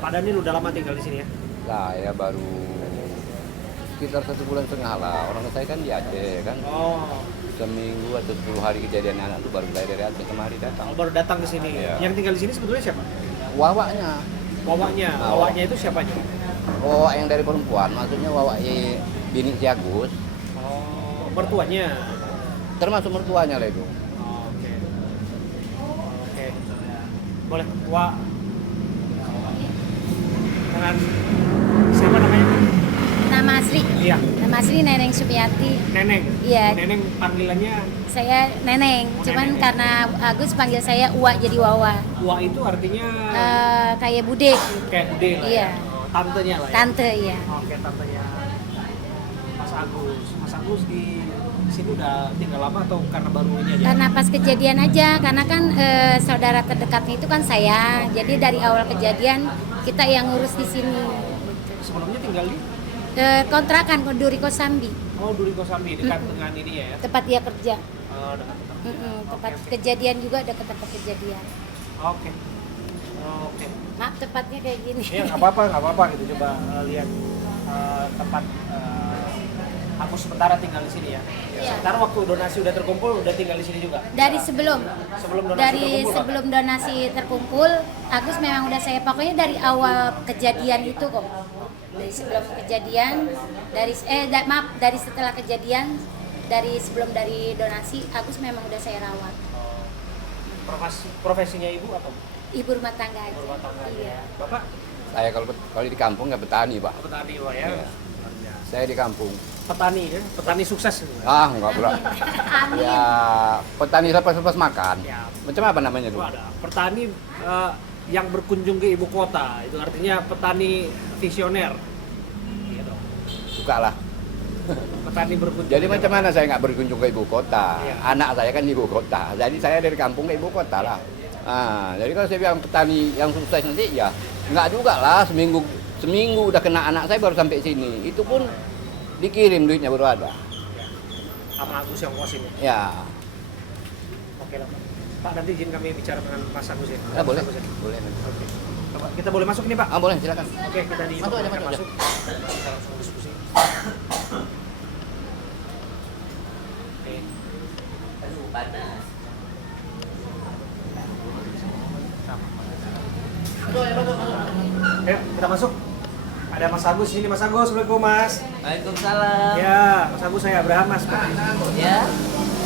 Pak Daniel udah lama tinggal di sini ya? Saya baru sekitar 1,5 bulan lah. Orang saya kan di Aceh kan. Oh, Seminggu atau 10 hari kejadian anak tuh baru saya dari Aceh kemari datang. baru datang ke sini. Iya. Yang tinggal di sini sebetulnya siapa? Wawaknya. Wawaknya. Nah, Wawaknya itu siapanya? Wawak yang dari perempuan, maksudnya wawak bini si Agus. Oh, mertuanya. Termasuk mertuanya lah itu. Oh, oke. Oke. Boleh. Wah. Dengan siapa namanya? Nama asli. Iya, Nama asli Neneng Supiati. Neneng. Iya. Neneng panggilannya Saya Neneng. Oh, Cuman Neneng. karena Agus panggil saya Uwa jadi Wawa. Wah itu artinya Kayak bude. kayak bude lah Iya. ya. Oh, tantenya lah ya. Tante ya. Oke, tantenya Mas Agus. Mas Agus di sini udah tinggal lama atau karena baru ini aja? Karena pas kejadian aja, karena kan saudara terdekatnya itu kan saya. Jadi dari awal kejadian kita yang ngurus di sini. Sebelumnya tinggal di Kontrakan Duri Kosambi, Duri Kosambi dekat dengan ini ya. tempat dia kerja. Oh, dekat tempat. Tempat Oke. kejadian juga dekat tempat kejadian. Oke. Oke. Maaf tepatnya kayak gini. Ya nggak apa-apa gitu. Coba lihat tempat aku sementara tinggal di sini ya. Iya. Sementara waktu donasi udah terkumpul udah tinggal di sini juga. Dari sebelum Sebelum donasi dari terkumpul, Pak? sebelum donasi terkumpul, Agus memang udah saya pokoknya dari awal kejadian itu kok. Dari sebelum kejadian, dari setelah kejadian, dari donasi, Agus memang udah saya rawat. Profesinya ibu apa? Ibu rumah tangga aja. Rumah tangga aja. Iya. Bapak Saya kalau di kampung nggak petani, Pak. petani Pak ya. Iya. Saya di kampung. Petani ya, petani sukses. Enggak pula. Amin. Ya, petani lepas-lepas makan. Ya. Macam apa namanya Itu tuh? ada petani yang berkunjung ke ibu kota. Itu artinya petani visioner. Iya dong. Suka lah. Petani berkunjung. Jadi macam mana saya nggak berkunjung ke ibu kota? Iya. Anak saya kan di ibu kota. Jadi saya dari kampung ke ibu kota lah. Jadi kalau saya bilang petani yang sukses nanti ya nggak juga lah, seminggu udah kena anak saya baru sampai sini. Itu pun dikirim duitnya baru ada. Sama Agus yang kuas ini. Ya, Oke lah Pak. Pak nanti izin kami bicara dengan Mas Agus ya. boleh. Mas Agus ya. Boleh. Oke. Coba, kita boleh masuk nih Pak? Boleh, silakan. Oke, kita di Masuk aja, kita masuk masuk. Kita langsung diskusi. Oke. Ayo, kita masuk. Ada Mas Agus ini, Mas Agus. Assalamualaikum Mas. Waalaikumsalam. Ya, Mas Agus saya Abraham Mas. Ya,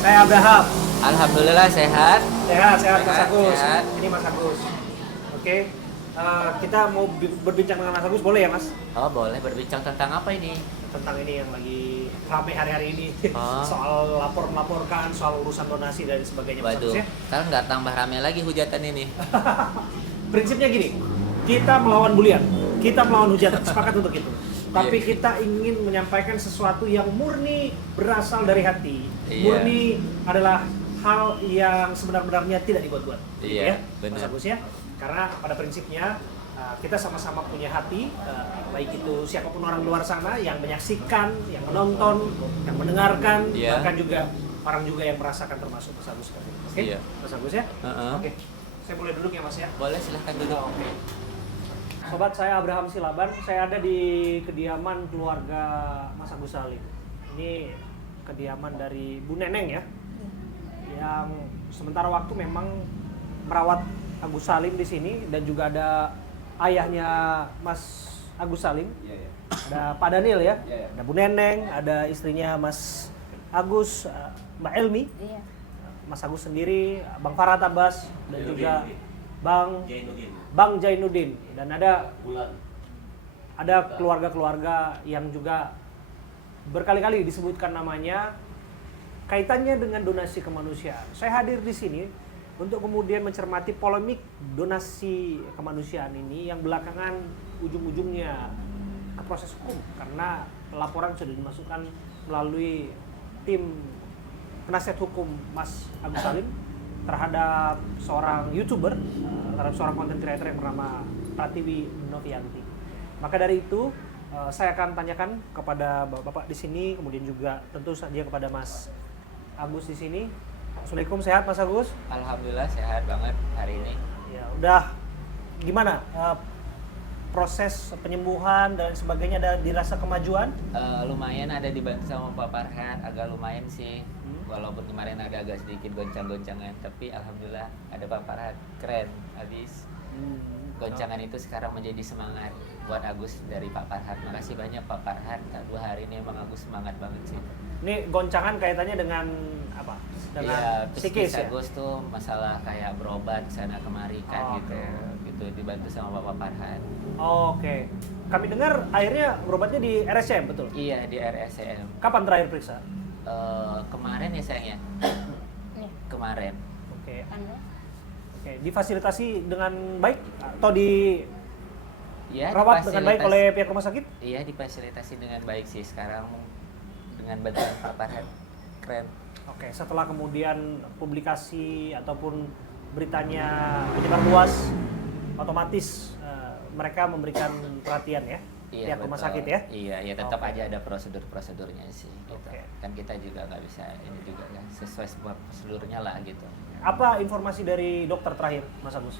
Saya Abraham. alhamdulillah sehat. Sehat, Mas Sehat, Agus. sehat. Ini Mas Agus. Oke. Kita mau berbincang dengan Mas Agus, boleh ya Mas? Oh, boleh berbincang tentang apa ini? Tentang ini yang lagi ramai hari-hari ini. Oh. Soal melaporkan, soal urusan donasi dan sebagainya Mas Waduh, Agus ya. sekarang nggak tambah rame lagi hujatan ini. Prinsipnya gini, kita melawan bulian, kita melawan hujatan, sepakat untuk itu. Tapi Iya. kita ingin menyampaikan sesuatu yang murni berasal dari hati. Iya. Murni adalah hal yang sebenarnya tidak dibuat-buat. Gitu Iya, ya, benar. Mas Agus ya. Karena pada prinsipnya kita sama-sama punya hati, baik itu siapapun orang luar sana yang menyaksikan, yang menonton, yang mendengarkan, Iya. bahkan juga orang juga yang merasakan termasuk Mas Agus. Oke, Iya. Mas Agus ya. Heeh. Oke, saya boleh duduk ya Mas ya. Boleh, silahkan duduk. Oke. Sobat, saya Abraham Silaban. Saya ada di kediaman keluarga Mas Agus Salim. Ini kediaman dari Bu Neneng ya, yang sementara waktu memang merawat Agus Salim di sini, dan juga ada ayahnya Mas Agus Salim. Ada Pak Daniel ya, ada Bu Neneng, ada istrinya Mas Agus, Mbak Elmi, Iya. Mas Agus sendiri, Bang Farhat Abbas, dan juga Bang Jainuddin, dan ada keluarga-keluarga yang juga berkali-kali disebutkan namanya kaitannya dengan donasi kemanusiaan. Saya hadir di sini untuk kemudian mencermati polemik donasi kemanusiaan ini yang belakangan ujung-ujungnya ke proses hukum, karena laporan sudah dimasukkan melalui tim penasihat hukum Mas Agus Salim terhadap seorang YouTuber, terhadap seorang content creator yang bernama Pratiwi Novianti. Maka dari itu saya akan tanyakan kepada Bapak di sini, kemudian juga tentu saja kepada Mas Agus di sini. Assalamualaikum, sehat Mas Agus? Alhamdulillah sehat banget hari ini. Ya, udah gimana proses penyembuhan dan sebagainya ada dirasa kemajuan? Lumayan ada dibantu sama Pak Farhan, agak lumayan sih. Walaupun kemarin agak-agak sedikit goncang-goncangan, tapi alhamdulillah ada Pak Farhan, keren habis. Goncangan itu sekarang menjadi semangat buat Agus dari Pak Farhan. Makasih banyak Pak Farhan. 2 hari ini emang Agus semangat banget sih. Ini goncangan kaitannya dengan apa? Dengan Iya, psikis ya? Agus tuh masalah kayak berobat sana kemari kan Oh, gitu. oke. Gitu dibantu sama Bapak Farhan. Oke. Kami dengar akhirnya berobatnya di RSCM, betul? Iya di RSCM. Kapan terakhir periksa? Kemarin ya sayang ya. Nih, Kemarin. Oke. anu. Oke, difasilitasi dengan baik atau Iya, dirawat dengan baik oleh pihak rumah sakit? Iya difasilitasi dengan baik sih sekarang dengan bantuan Pak Farhan. Keren. Oke, setelah kemudian publikasi ataupun beritanya menyebar luas, otomatis mereka memberikan perhatian ya, pihak rumah betul. sakit ya? Iya tetap Oke. aja ada prosedurnya sih gitu. Oke. Kan kita juga nggak bisa ini juga kan sesuai semua prosedurnya lah gitu. Apa informasi dari dokter terakhir, Mas Agus?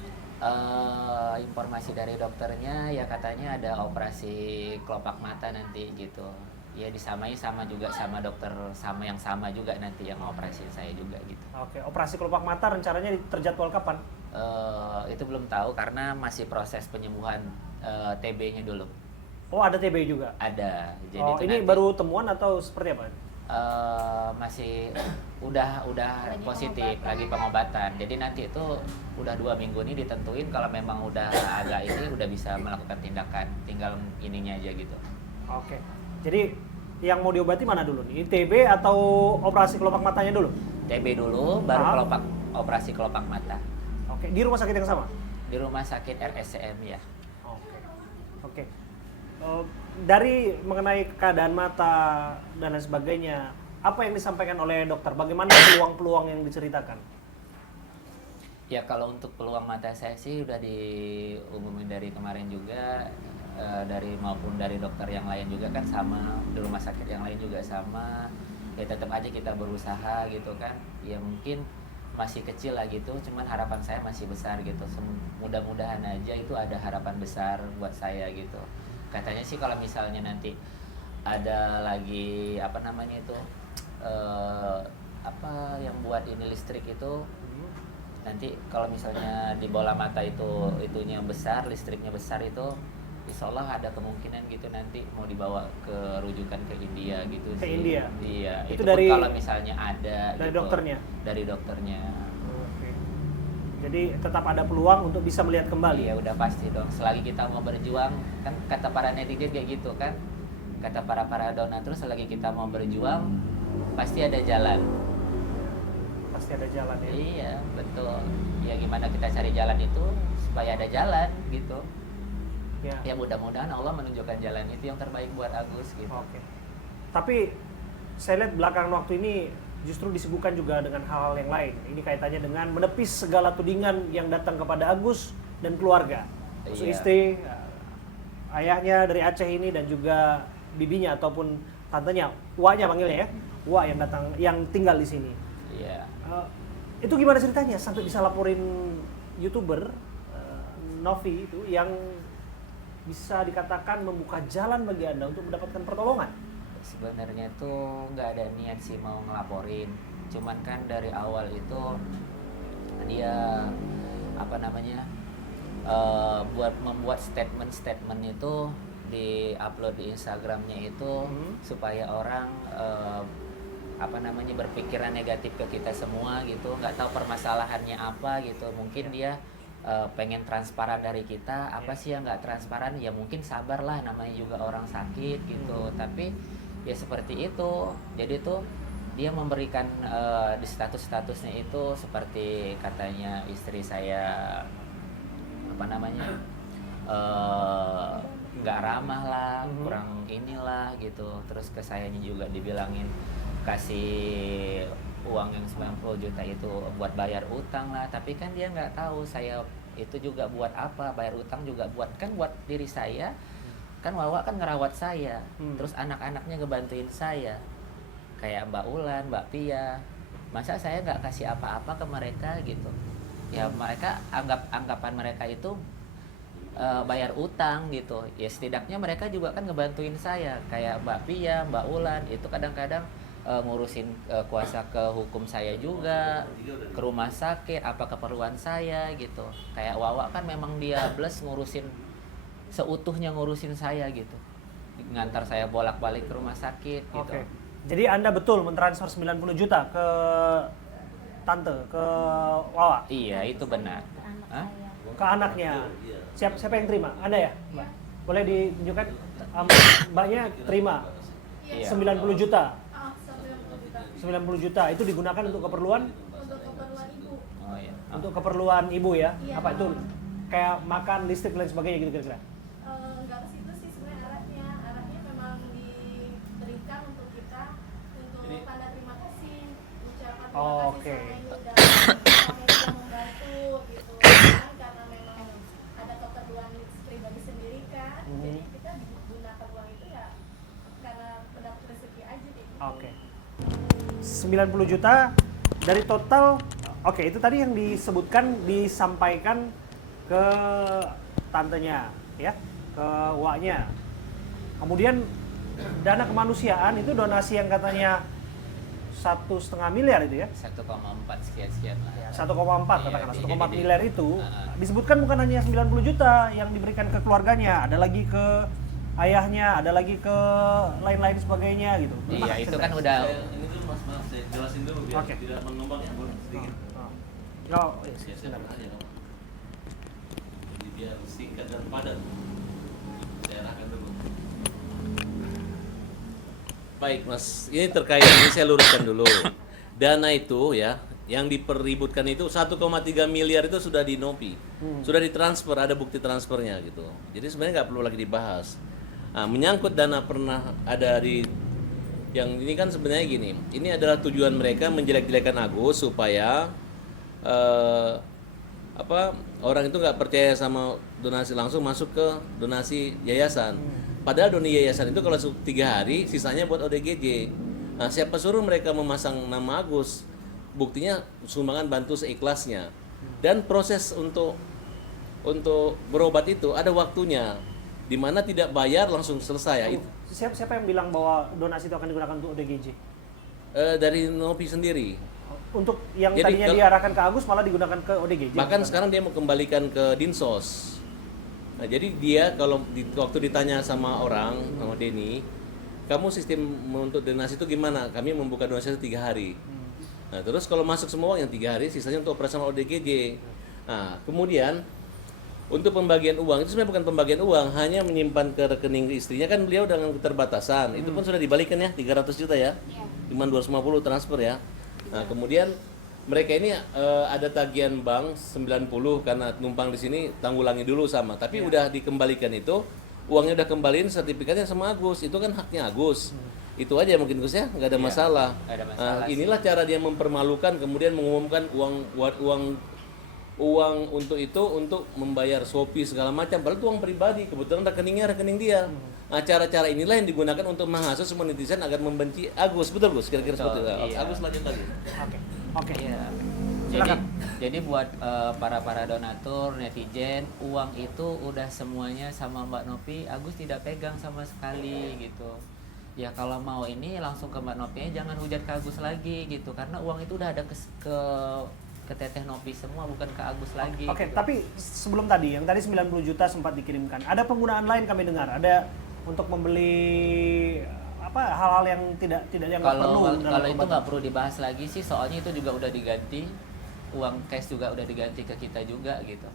Informasi dari dokternya ya katanya ada operasi kelopak mata nanti gitu. Ya disamai sama juga sama dokter yang sama juga nanti yang operasi saya juga gitu. Oke, operasi kelopak mata rencananya terjadwal kapan? Itu belum tahu karena masih proses penyembuhan TB-nya dulu. Oh, ada TB juga? Ada. Jadi Oh, itu ini nanti, baru temuan atau seperti apa? masih udah Lagi positif pengobatan. lagi pengobatan. Jadi nanti itu udah 2 minggu ini ditentuin kalau memang udah agak ini udah bisa melakukan tindakan, tinggal ininya aja gitu. Oke. Jadi yang mau diobati mana dulu nih? TB atau operasi kelopak matanya dulu? TB dulu, baru Ah. operasi kelopak mata Oke, di rumah sakit yang sama? di rumah sakit RSCM ya. Oke. Oke. Dari mengenai keadaan mata dan lain sebagainya, apa yang disampaikan oleh dokter? Bagaimana peluang-peluang yang diceritakan? Ya kalau untuk peluang mata saya sih udah diumumin dari kemarin juga, maupun dari dokter yang lain juga kan sama, di rumah sakit yang lain juga sama. Ya tetap aja kita berusaha gitu kan. Ya mungkin masih kecil lah gitu, cuman harapan saya masih besar gitu. Mudah-mudahan aja itu ada harapan besar buat saya gitu. Katanya sih kalau misalnya nanti ada lagi apa namanya itu apa yang buat ini listrik itu nanti kalau misalnya di bola mata itunya besar, listriknya besar itu insya Allah ada kemungkinan gitu nanti mau dibawa ke rujukan ke India gitu Ke sih. India? Iya, Itu itu dari- pun kalau misalnya ada dari gitu. dokternya? Dari dokternya. Oke. Jadi tetap ada peluang untuk bisa melihat kembali. Iya udah pasti dong. Selagi kita mau berjuang, kan kata para netizen kayak gitu kan. Kata para donatur selagi kita mau berjuang pasti ada jalan. Pasti ada jalan ya. Iya, betul. Ya gimana kita cari jalan itu supaya ada jalan gitu. Ya. Ya mudah-mudahan Allah menunjukkan jalan itu yang terbaik buat Agus gitu. Oke. Tapi saya lihat belakangan waktu ini justru disibukkan juga dengan hal-hal yang lain. Ini kaitannya dengan menepis segala tudingan yang datang kepada Agus dan keluarga. Maksud Iya. istri, ayahnya dari Aceh ini dan juga bibinya ataupun tantenya, Wanya panggilnya ya, Wa yang datang, yang tinggal di sini. Iya. Itu gimana ceritanya sampai bisa laporin YouTuber Novi itu yang bisa dikatakan membuka jalan bagi Anda untuk mendapatkan pertolongan? Sebenarnya tuh nggak ada niat sih mau ngelaporin. Cuman kan dari awal itu dia apa namanya buat membuat statement itu di-upload di Instagramnya itu supaya orang apa namanya berpikiran negatif ke kita semua gitu, nggak tahu permasalahannya apa gitu. Mungkin dia pengen transparan dari kita, apa sih yang nggak transparan, ya mungkin sabarlah, namanya juga orang sakit gitu. Tapi ya seperti itu, jadi tuh dia memberikan di statusnya itu seperti katanya istri saya apa namanya nggak ramah lah, kurang inilah gitu. Terus ke sayanya juga dibilangin kasih uang yang 90 juta itu buat bayar utang lah, tapi kan dia nggak tahu saya itu juga buat apa, bayar utang juga buat diri saya. Kan Wawa kan ngerawat saya, terus anak-anaknya ngebantuin saya kayak Mbak Ulan, Mbak Pia. Masa saya nggak kasih apa-apa ke mereka gitu? Ya mereka anggapan mereka itu bayar utang gitu. Ya setidaknya mereka juga kan ngebantuin saya, kayak Mbak Pia, Mbak Ulan itu kadang-kadang ngurusin kuasa ke hukum saya juga, ke rumah sakit, apa keperluan saya gitu. Kayak Wawa kan memang dia bless ngurusin seutuhnya ngurusin saya gitu, ngantar saya bolak-balik ke rumah sakit gitu. Oke. Jadi Anda betul mentransfer 90 juta ke tante, ke Wawa, Iya itu benar. Anak Hah? saya. ke anaknya. Siapa yang terima? Anda ya, Mbak? Boleh ditunjukkan? Mbaknya terima Iya. 90 juta. 90 juta 90 juta itu digunakan untuk keperluan untuk keperluan ibu. Oh iya. untuk keperluan ibu ya. Iya. Apa itu kayak makan, listrik dan sebagainya gitu kira-kira. Enggak ke situ sih sebenarnya arahnya memang diberikan untuk kita untuk tanda terima kasih, ucapan terima Oh, kasih oke. sama yang sudah membantu gitu. Karena memang ada keperluan pribadi sendiri kan, jadi kita gunakan uang itu ya karena mendapat rezeki aja deh. Oke. 90 juta dari total. Oke, itu tadi yang disebutkan disampaikan ke tantenya ya, ke waknya. Kemudian dana kemanusiaan itu donasi yang katanya 1,5 miliar itu ya. 1,4 sekian lah. Ya, 1,4 Iya, katakanlah, jadi 1,4 miliar itu Heeh. disebutkan bukan hanya 90 juta yang diberikan ke keluarganya, ada lagi ke ayahnya, ada lagi ke lain-lain sebagainya gitu. Iya Gimana itu kan ceritanya? udah. Ini tuh mas maaf saya jelasin dulu biar Oke. tidak mengembang ya boleh sedikit. Oh, iya, Ya, saya sebentar. pernah aja dong. Jadi biar singkat dan padat. Saya arahkan dulu. Baik mas, ini terkait ini saya luruskan dulu. Dana itu ya, yang diperributkan itu 1,3 miliar itu sudah dinopi, sudah ditransfer, ada bukti transfernya gitu. Jadi sebenarnya nggak perlu lagi dibahas. Nah, menyangkut dana pernah ada di yang ini kan sebenarnya gini, ini adalah tujuan mereka menjelek-jelekan Agus supaya orang itu nggak percaya sama donasi langsung masuk ke donasi yayasan. Padahal donasi yayasan itu kalau 3 hari sisanya buat ODGJ. Nah, siapa suruh mereka memasang nama Agus? Buktinya sumbangan bantu seikhlasnya. Dan proses untuk berobat itu ada waktunya, di mana tidak bayar langsung selesai. Itu Siapa yang bilang bahwa donasi itu akan digunakan untuk ODGJ? dari Nopi sendiri. Untuk yang Jadi tadinya diarahkan ke Agus malah digunakan ke ODGJ. Bahkan sekarang dia mau kembalikan ke Dinsos. Nah, jadi dia kalau waktu ditanya sama orang, sama Denny, kamu sistem untuk donasi itu gimana? Kami membuka donasi itu 3 hari. Nah, terus kalau masuk semua uang yang 3 hari, sisanya untuk operasional ODGJ. Nah, kemudian untuk pembagian uang itu sebenarnya bukan pembagian uang, hanya menyimpan ke rekening istrinya kan beliau dengan keterbatasan. Itu pun sudah dibalikan ya 300 juta ya. Cuma 250 transfer ya. Nah, kemudian mereka ini ada tagihan bank 90 karena numpang di sini tanggulangi dulu sama, tapi udah dikembalikan itu, uangnya udah kembaliin, sertifikatnya sama Agus, itu kan haknya Agus. Itu aja mungkin Gus ya, nggak ada Iya, masalah. nggak ada masalah sih. Inilah cara dia mempermalukan, kemudian mengumumkan uang untuk itu untuk membayar Shopee segala macam, padahal itu uang pribadi, kebetulan rekening dia. Nah, cara-cara inilah yang digunakan untuk menghasut semua netizen agar membenci Agus, betul Gus? Kira-kira seperti itu. Betul, iya. Agus lanjut lagi. Oke. Iya. Silakan. Jadi buat para donatur, netizen, uang itu udah semuanya sama Mbak Nopi, Agus tidak pegang sama sekali gitu. Ya kalau mau ini langsung ke Mbak Nopi, jangan hujat ke Agus lagi gitu, karena uang itu udah ada ke Teteh Nopi semua, bukan ke Agus lagi. Oke, gitu. tapi sebelum tadi, yang tadi 90 juta sempat dikirimkan. Ada penggunaan lain kami dengar. Ada untuk membeli hal-hal yang tidak yang nggak perlu dalam kalau itu pengobatan. nggak perlu dibahas lagi sih, soalnya itu juga udah diganti, uang cash juga udah diganti ke kita juga gitu.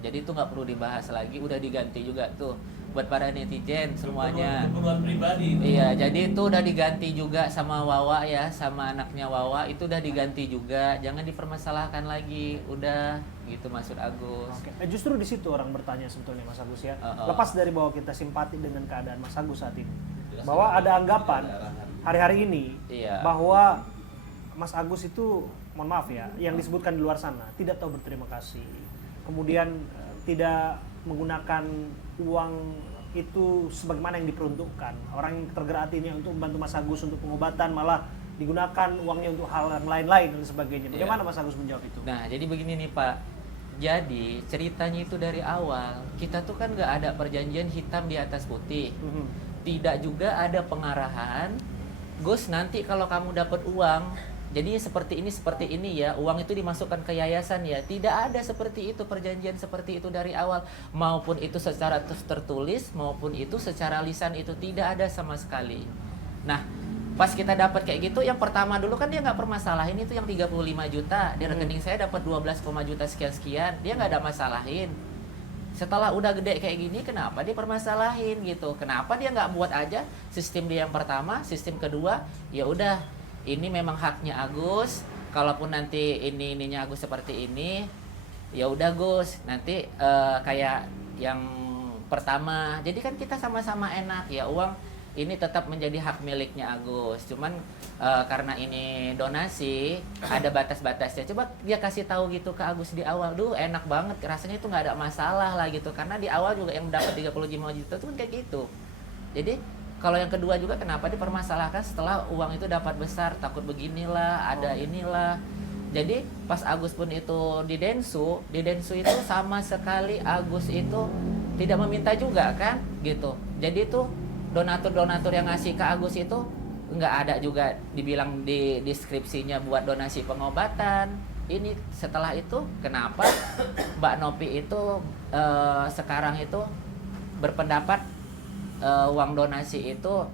Jadi itu nggak perlu dibahas lagi, udah diganti juga tuh buat para netizen semuanya. Keperluan pribadi. Iya, jadi itu udah diganti juga sama Wawa ya, sama anaknya Wawa itu udah diganti juga. Jangan dipermasalahkan lagi, udah gitu maksud Agus. Oke. Justru di situ orang bertanya sebetulnya Mas Agus ya. Uh-uh. Lepas dari bahwa kita simpati dengan keadaan Mas Agus saat ini, bahwa ada anggapan hari-hari ini Iya. bahwa Mas Agus itu, mohon maaf ya, yang disebutkan di luar sana tidak tahu berterima kasih. Kemudian tidak menggunakan uang itu sebagaimana yang diperuntukkan. Orang yang tergerak hatinya untuk membantu Mas Agus untuk pengobatan malah digunakan uangnya untuk hal yang lain-lain dan sebagainya. Bagaimana Mas Agus menjawab itu? Nah, jadi begini nih Pak, Jadi ceritanya itu dari awal kita tuh kan nggak ada perjanjian hitam di atas putih, tidak juga ada pengarahan. Gus, nanti kalau kamu dapat uang, jadi seperti ini ya, uang itu dimasukkan ke yayasan ya. Tidak ada seperti itu, perjanjian seperti itu dari awal, maupun itu secara tertulis maupun itu secara lisan, itu tidak ada sama sekali. Nah, pas kita dapat kayak gitu, yang pertama dulu kan dia nggak permasalahin itu yang 35 juta di rekening saya dapat 12, juta sekian, dia nggak ada masalahin. Setelah udah gede kayak gini, kenapa dia permasalahin gitu? Kenapa dia nggak buat aja sistem dia yang pertama, sistem kedua, ya udah ini memang haknya Agus. Kalaupun nanti ininya Agus seperti ini, ya udah Gus, nanti kayak yang pertama. Jadi kan kita sama-sama enak ya, uang ini tetap menjadi hak miliknya Agus. Cuman karena ini donasi, ada batas-batasnya. Coba dia kasih tahu gitu ke Agus di awal. Duh, enak banget, rasanya itu nggak ada masalah lah gitu. Karena di awal juga yang dapat 35 juta itu kan kayak gitu. Jadi kalau yang kedua juga kenapa dipermasalahkan setelah uang itu dapat besar, takut beginilah, ada inilah. Jadi pas Agus pun itu di Densu itu sama sekali Agus itu tidak meminta juga kan gitu. Jadi itu donatur yang ngasih ke Agus itu nggak ada juga dibilang di deskripsinya buat donasi pengobatan. Ini setelah itu kenapa Mbak Nopi itu sekarang itu berpendapat uang donasi itu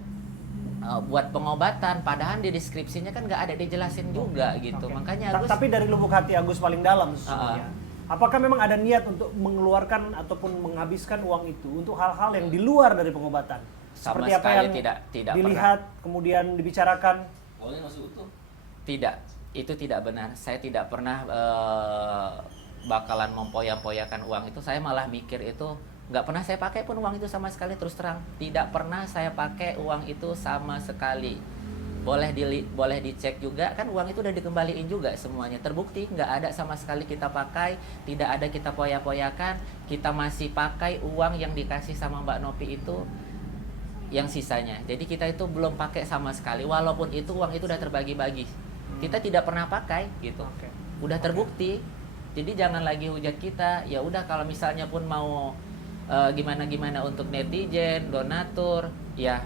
buat pengobatan, padahal di deskripsinya kan nggak ada dijelasin juga gitu. Makanya Agus, tapi dari lubuk hati Agus paling dalam sesungguhnya, apakah memang ada niat untuk mengeluarkan ataupun menghabiskan uang itu untuk hal-hal yang di luar dari pengobatan? sama Seperti apa sekali yang tidak dilihat kemudian dibicarakan? Uangnya masih utuh. Tidak, itu tidak benar. Saya tidak pernah bakalan mempoya-poyakan uang itu. Saya malah mikir itu nggak pernah saya pakai pun uang itu sama sekali, terus terang. Tidak pernah saya pakai uang itu sama sekali. Boleh dicek juga kan, uang itu udah dikembaliin juga semuanya. Terbukti nggak ada sama sekali kita pakai, tidak ada kita poya-poyakan. Kita masih pakai uang yang dikasih sama Mbak Nopi itu yang sisanya. Jadi kita itu belum pakai sama sekali, walaupun itu uang itu udah terbagi-bagi. Kita tidak pernah pakai gitu. Udah terbukti. Jadi jangan lagi hujat kita. Ya udah, kalau misalnya pun mau gimana untuk netizen, donatur, ya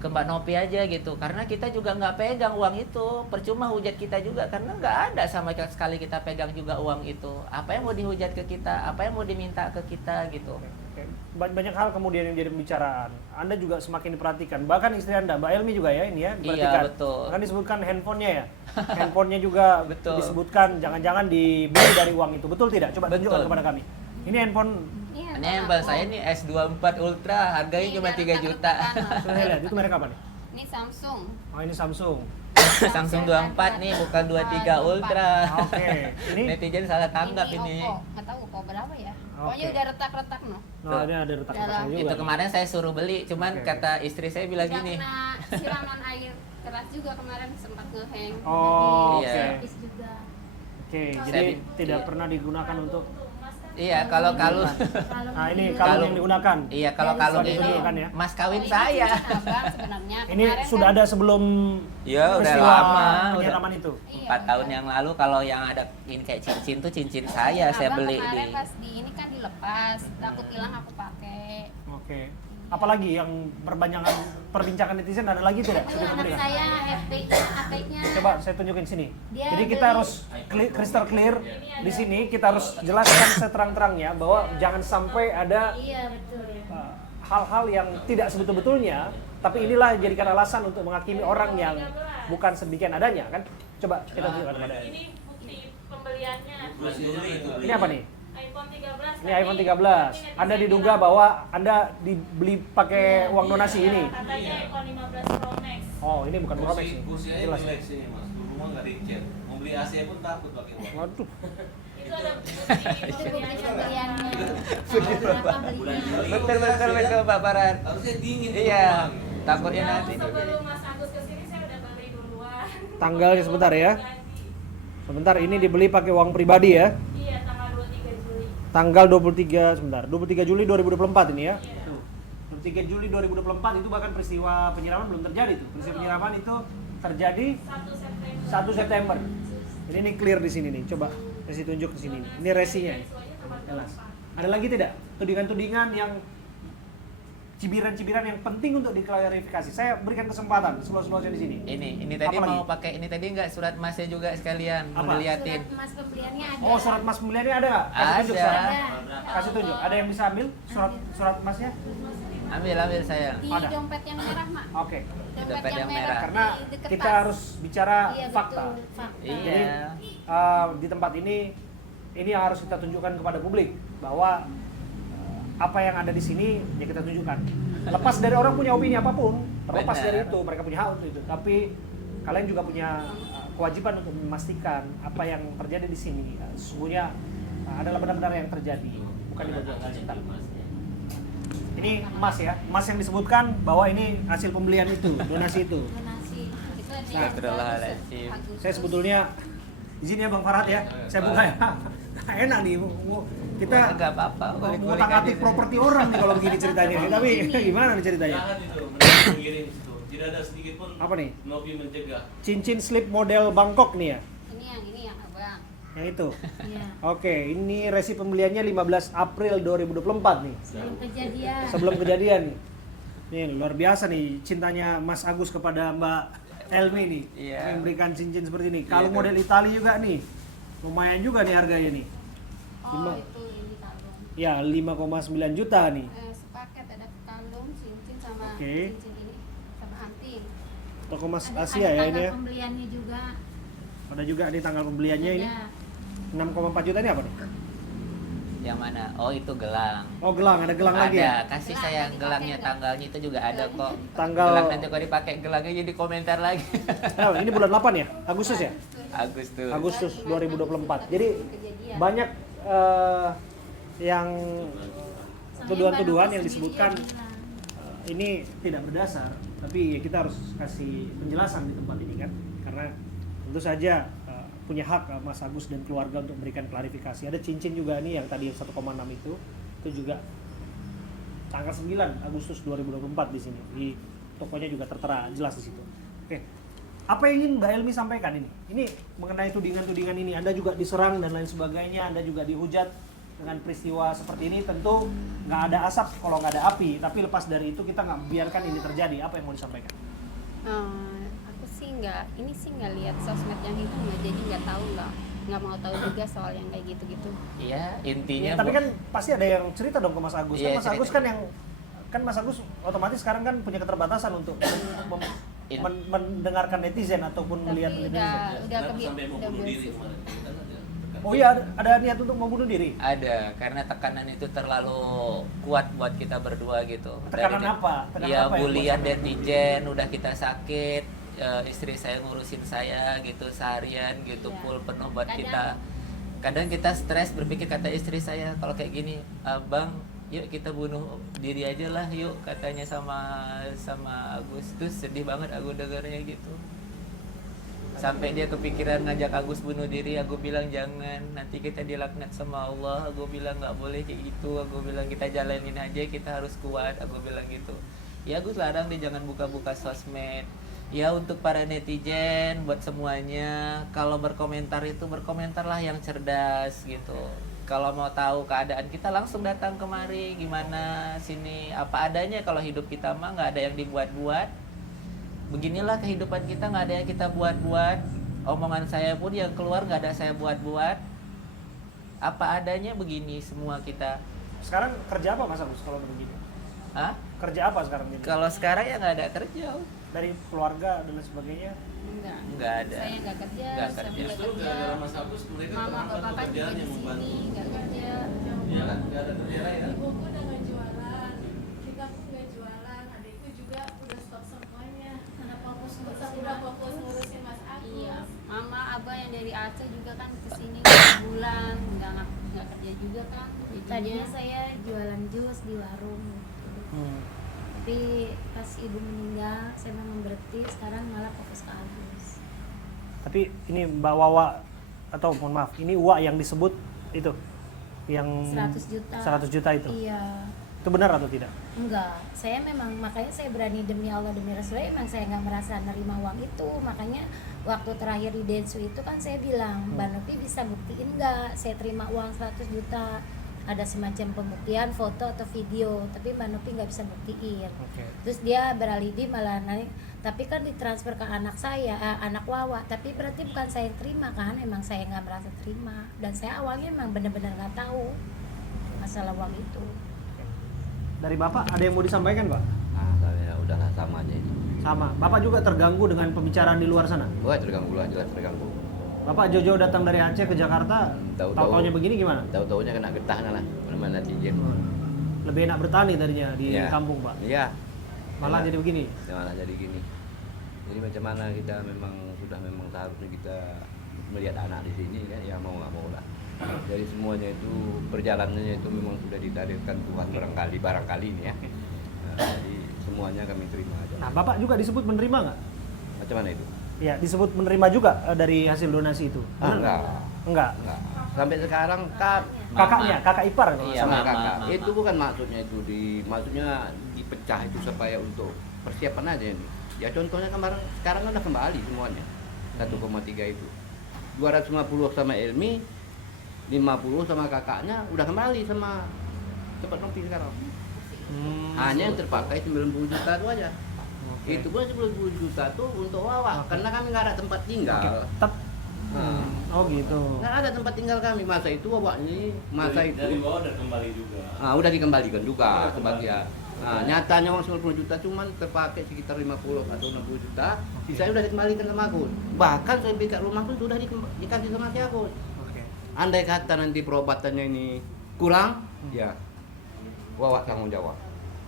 ke Mbak Nopi aja gitu. Karena kita juga nggak pegang uang itu. Percuma hujat kita juga, karena nggak ada sama sekali kita pegang juga uang itu. Apa yang mau dihujat ke kita, apa yang mau diminta ke kita gitu. Banyak hal kemudian yang jadi pembicaraan. Anda juga semakin diperhatikan. Bahkan istri Anda, Mbak Elmi juga ya ini ya diperhatikan. Iya, betul. Bahkan disebutkan handphonenya ya. Handphonenya juga Betul. disebutkan jangan-jangan dibeli dari uang itu. Betul tidak? Coba Betul. tunjukkan kepada kami. Ini handphone. Iya, Ini handphone saya nih S24 Ultra, harganya cuma 3 juta. Saya lihat itu merek apa nih? Ini Samsung. Oh, ini Samsung. Samsung 24 nih, bukan 23 Ultra. Oke. Ini Netizen salah tanggap ini. Oppo. Nggak tahu Oppo berapa ya. Pokoknya Oke. udah retak-retak noh. oh, ini ada retak-retaknya juga. Itu kemarin saya suruh beli, cuman Oke. kata istri saya bilang Udah gini. kena siraman air keras juga kemarin, sempat ngehang. Oh, Iya. oke. Habis juga. Oke, Saya jadi bi- tidak iya. pernah digunakan untuk Iya, kalau Kalau Nah, ini kalung yang digunakan. Iya, kalau kalung Sudah ini ditunjukkan ya. mas kawin ini saya. cincin abang sebenarnya. Ini Kemarin sudah kan ada sebelum Iya, udah peristiwa lama, penyiraman itu. Iya, 4 tahun yang lalu. Kalau yang ada ini kayak cincin tuh cincin saya abang beli kemarin di. pas di ini kan dilepas, takut hilang aku pakai. Oke. Apalagi yang perbincangan netizen ada lagi tidak? Itu anak saya HP-nya Coba saya tunjukin sini. Dia Jadi kita beli- harus crystal clear di sini, kita harus jelaskan seterang-terangnya bahwa jangan sampai ada Iya betul. hal-hal yang tidak sebetul-betulnya, tapi inilah jadikan alasan untuk menghakimi orang yang bukan sedemikian adanya kan. Coba kita tunjukkan kepada Ini bukti pembeliannya. Ini apa nih? iPhone 13. Ini iPhone 13. Anda diduga bahwa Anda dibeli pakai uang donasi ini. Katanya iPhone 15 Pro Max. Oh, ini bukan Pro Max nih. Kursinya Jelas. jelek sini mas, rumah nggak dicet. Mau beli AC pun takut pakai uang. Waduh. Itu ada bukti Itu bukti pembeliannya. pembeliannya. Berapa belinya? Betul Pak Baran. Harusnya dingin. Iya, rumah. takutnya Jauh nanti. sebelum Mas Agus kesini saya udah beli duluan. Tanggalnya sebentar ya. Jadi, Sebentar, ini dibeli pakai uang pribadi ya. iya, tanggal 23 Juli. Tanggal 23, sebentar. 23 Juli 2024 ini ya. 23 Juli 2024 itu bahkan peristiwa penyiraman belum terjadi tuh. Peristiwa penyiraman itu terjadi 1 September. 1 September. Ini clear di sini nih. Coba kasih tunjuk di sini nih. Ini resinya. Jelas. Ada lagi tidak tudingan-tudingan yang cibiran-cibiran yang penting untuk diklarifikasi? Saya berikan kesempatan seluas-luasnya di sini. Ini tadi Apa mau lagi? pakai ini tadi nggak surat masnya juga sekalian mau Apa? diliatin. Surat emas pembeliannya ada. Oh, surat emas pembeliannya ada nggak? Kasih tunjuk Ada. saya. Ada. Kasih tunjuk. Ada yang bisa ambil surat emasnya? Ambil sayang. Di Ada. dompet yang merah, Mak. Oke. Dompet yang merah. Karena di dekat kita tas. harus bicara Iya, fakta. betul, fakta. Jadi Iya. di tempat ini yang harus kita tunjukkan kepada publik bahwa apa yang ada di sini ya kita tunjukkan. Lepas dari orang punya opini apapun, terlepas Benar. dari itu mereka punya hak untuk itu. Tapi kalian juga punya kewajiban untuk memastikan apa yang terjadi di sini sesungguhnya adalah benar-benar yang terjadi, bukan dibuat cita. Ini emas ya, emas yang disebutkan bahwa ini hasil pembelian itu, donasi itu. Donasi. Itu ada Nah, yang Astagfirullahaladzim. Agustus. Saya sebetulnya izin ya Bang Farhat ya, saya buka ya. Enak nih, kita Nggak apa-apa, mau atik properti orang nih kalau begini ceritanya. Tapi gimana nih ceritanya? Jangan itu, mereka mengirim situ. Tidak ada sedikit pun Apa nih? Novi mencegah. Cincin slip model Bangkok nih ya, Ini yang abang. yang itu. Iya. Oke, ini resi pembeliannya 15 April 2024 nih, Sebelum kejadian. sebelum kejadian nih. Nih luar biasa nih cintanya Mas Agus kepada Mbak Elmi nih, Iya. memberikan cincin seperti ini. Kalau Iya, model Italia juga nih, lumayan juga nih harganya nih. Oh, Lima- itu ini kalung. Ya 5,9 juta nih. Sepaket ada kalung, cincin sama Oke. cincin ini sama anting. Toko Mas Ada Asia ya ini tanggal ya. pembeliannya juga. Ada juga nih tanggal pembeliannya ini. Ada. 6,4 juta ini apa nih? Yang mana? Oh itu gelang. Oh gelang, ada gelang lagi ya? Ada, kasih Gelang, sayang dipakai gelangnya nggak? tanggalnya itu juga ada kok. Tanggal Gelang nanti kalau dipakai gelangnya jadi komentar lagi. oh, ini bulan 8 ya? Agustus ya? Agustus. Agustus 2024. Jadi Kejadian. banyak yang Soalnya tuduhan-tuduhan Bapak yang sendiri disebutkan bilang. ini tidak berdasar, tapi kita harus kasih penjelasan di tempat ini kan, karena tentu saja punya hak Mas Agus dan keluarga untuk memberikan klarifikasi. Ada cincin juga nih yang tadi 1,6 itu juga tanggal 9 Agustus 2024 di sini. Di tokonya juga tertera jelas di situ. Oke. Apa yang ingin Mbak Elmi sampaikan ini? Ini mengenai tudingan-tudingan ini, Anda juga diserang dan lain sebagainya, Anda juga dihujat dengan peristiwa seperti ini. Tentu nggak ada asap kalau nggak ada api, tapi lepas dari itu kita nggak biarkan ini terjadi. Apa yang mau disampaikan? Aku sih nggak lihat sosmed yang itu nggak, jadi nggak mau tahu juga soal yang kayak gitu-gitu. Iya, intinya Tapi kan pasti ada yang cerita dong ke Mas Agus. Iya, Kan Mas cerita. Agus kan Mas Agus otomatis sekarang kan punya keterbatasan untuk mendengarkan netizen ataupun Tapi melihat netizen. udah Kenapa sampai mau bunuh diri biasa. kemarin? Kan ada tekan. Oh iya, ada niat untuk membunuh diri. ada karena tekanan itu terlalu kuat buat kita berdua gitu. Tekanan Dari- apa? Tekanan Ya apa yang bulian buat sampai- netizen, udah kita sakit, istri saya ngurusin saya gitu seharian gitu Ya. full penuh buat Kadang- kita. Kadang kita stres berpikir, kata istri saya kalau kayak gini, Bang, yuk kita bunuh diri aja lah yuk, katanya sama Agus. Tuh sedih banget aku dengarnya gitu. Sampai dia kepikiran ngajak Agus bunuh diri, aku bilang jangan, nanti kita dilaknat sama Allah. Aku bilang nggak boleh kayak gitu, aku bilang kita jalanin aja, kita harus kuat, aku bilang gitu. Ya Agus larang dia jangan buka-buka sosmed. Ya untuk para netizen, buat semuanya, kalau berkomentar itu berkomentarlah yang cerdas gitu. Kalau mau tahu keadaan kita langsung datang kemari, gimana sini apa adanya. Kalau hidup kita mah nggak ada yang dibuat-buat. Beginilah kehidupan kita, nggak ada yang kita buat-buat. Omongan saya pun yang keluar nggak ada saya buat-buat. Apa adanya begini semua kita. Sekarang kerja apa Mas Agus kalau begini? Hah? Kerja apa sekarang ini? Kalau sekarang ya nggak ada kerja. Dari keluarga dan lain sebagainya. Nggak ada. Saya nggak kerja, Nggak suami kerja. nggak Justru kerja. gara-gara Mas Agus mereka Mama terhambat bapak kan juga pekerjaan di yang membantu. sini nggak kerja. Iya kan? Nggak ada kerja lain kan? Ibuku udah nggak jualan, kita pun nggak jualan, adikku juga udah stop semuanya. Karena fokus ngurusin Mas Agus. Iya, mama abah yang dari Aceh juga kan kesini bulan nggak kerja juga kan. Tadinya Jadinya saya jualan jus di warung. Tapi pas ibu meninggal, saya memang berhenti. Sekarang malah fokus ke Agus. Tapi ini Mbak Wawa atau mohon maaf, ini Uwa yang disebut itu yang 100 juta. 100 juta itu. Iya. Itu benar atau tidak? Enggak, saya memang makanya saya berani demi Allah demi Rasulullah, emang saya nggak merasa nerima uang itu. Makanya waktu terakhir di Densu itu kan saya bilang, Mbak Novi bisa buktiin nggak saya terima uang 100 juta. ada semacam pembuktian foto atau video, tapi Mbak Nopi nggak bisa buktiin. Oke. Terus dia beralibi malah naik, tapi kan ditransfer ke anak saya, anak Wawa, tapi berarti bukan saya yang terima kan, emang saya nggak merasa terima, dan saya awalnya emang benar-benar nggak tahu masalah uang itu. Dari Bapak ada yang mau disampaikan, Pak? Nah, saya udahlah sama aja ini. Sama. Bapak juga terganggu dengan pembicaraan di luar sana? Wah, terganggu lah, jelas terganggu. Bapak jauh-jauh datang dari Aceh ke Jakarta, tahu-taunya begini gimana? Tahu-taunya kena getah lah, mana netizen. Lebih enak bertani tadinya di Iya. kampung, Pak. Iya. Malah jadi begini. Malah jadi gini. Jadi macam mana kita memang seharusnya kita melihat anak di sini kan, ya mau nggak mau lah. Jadi semuanya itu perjalanannya itu memang sudah ditakdirkan Tuhan barangkali ini ya. Nah, jadi semuanya kami terima aja. Nah, Bapak juga disebut menerima nggak? Macam mana itu? Ya, disebut menerima juga dari hasil donasi itu. Benar nggak? Enggak. Enggak. Sampai sekarang kan Kakaknya, kakak ipar kalau nggak Iya, salah. sama kakak. mama. Itu bukan maksudnya itu maksudnya dipecah itu supaya untuk persiapan aja ini. Ya contohnya kemarin sekarang kan udah kembali semuanya. 1,3 itu. 250 sama Elmi, 50 sama kakaknya udah kembali sama Sobat Nopi sekarang. Hanya yang terpakai 90 juta itu aja. Oke. Itu pun 10 juta tuh untuk Wawa, karena kami nggak ada tempat tinggal. Oke. Oh gitu. Nggak ada tempat tinggal kami, masa itu Wawa ini, masa itu dari bawah udah kembali juga. udah dikembalikan juga Udah kembali. sebagian. Nah, nyatanya uang 90 juta cuman terpakai sekitar 50 atau 60 juta, sisanya udah dikembalikan sama Agus. Bahkan saya berikan rumah pun sudah dikasih sama si Agus. Oke. Andai kata nanti perobatannya ini kurang, ya Wawa tanggung jawab.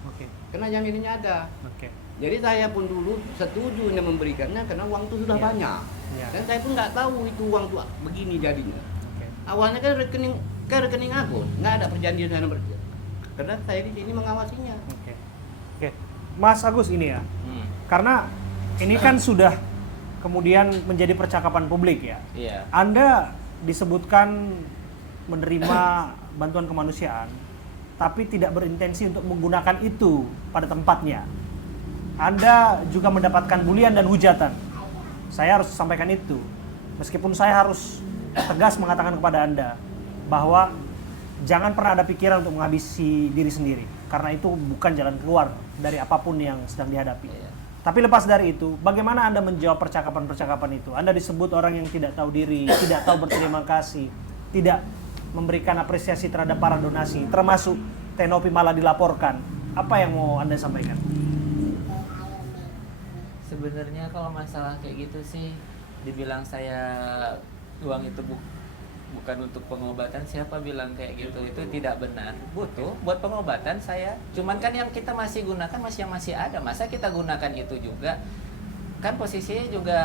Oke. Karena jaminannya ada. Oke. Jadi saya pun dulu setuju memberikannya karena uang itu sudah Iya. banyak. Iya. Dan saya pun nggak tahu itu uang tuh begini jadinya. Oke. Awalnya kan rekening Agus, nggak ada perjanjian dengan karena saya di sini mengawasinya. Oke. Oke. Mas Agus ini ya. Hmm. Karena ini kan sudah kemudian menjadi percakapan publik ya. Iya. Anda disebutkan menerima bantuan kemanusiaan, tapi tidak berintensi untuk menggunakan itu pada tempatnya. Anda juga mendapatkan bulian dan hujatan. Saya harus sampaikan itu. Meskipun saya harus tegas mengatakan kepada Anda bahwa jangan pernah ada pikiran untuk menghabisi diri sendiri. Karena itu bukan jalan keluar dari apapun yang sedang dihadapi. Iya. Tapi lepas dari itu, bagaimana Anda menjawab percakapan-percakapan itu? Anda disebut orang yang tidak tahu diri, tidak tahu berterima kasih, tidak memberikan apresiasi terhadap para donasi, termasuk Tenopi malah dilaporkan. Apa yang mau Anda sampaikan? Sebenarnya kalau masalah kayak gitu sih, dibilang saya uang itu bukan untuk pengobatan, siapa bilang kayak gitu? Itu tidak benar. Butuh buat pengobatan saya. Cuman kan yang kita masih gunakan yang masih ada. Masa kita gunakan itu juga? Kan posisinya juga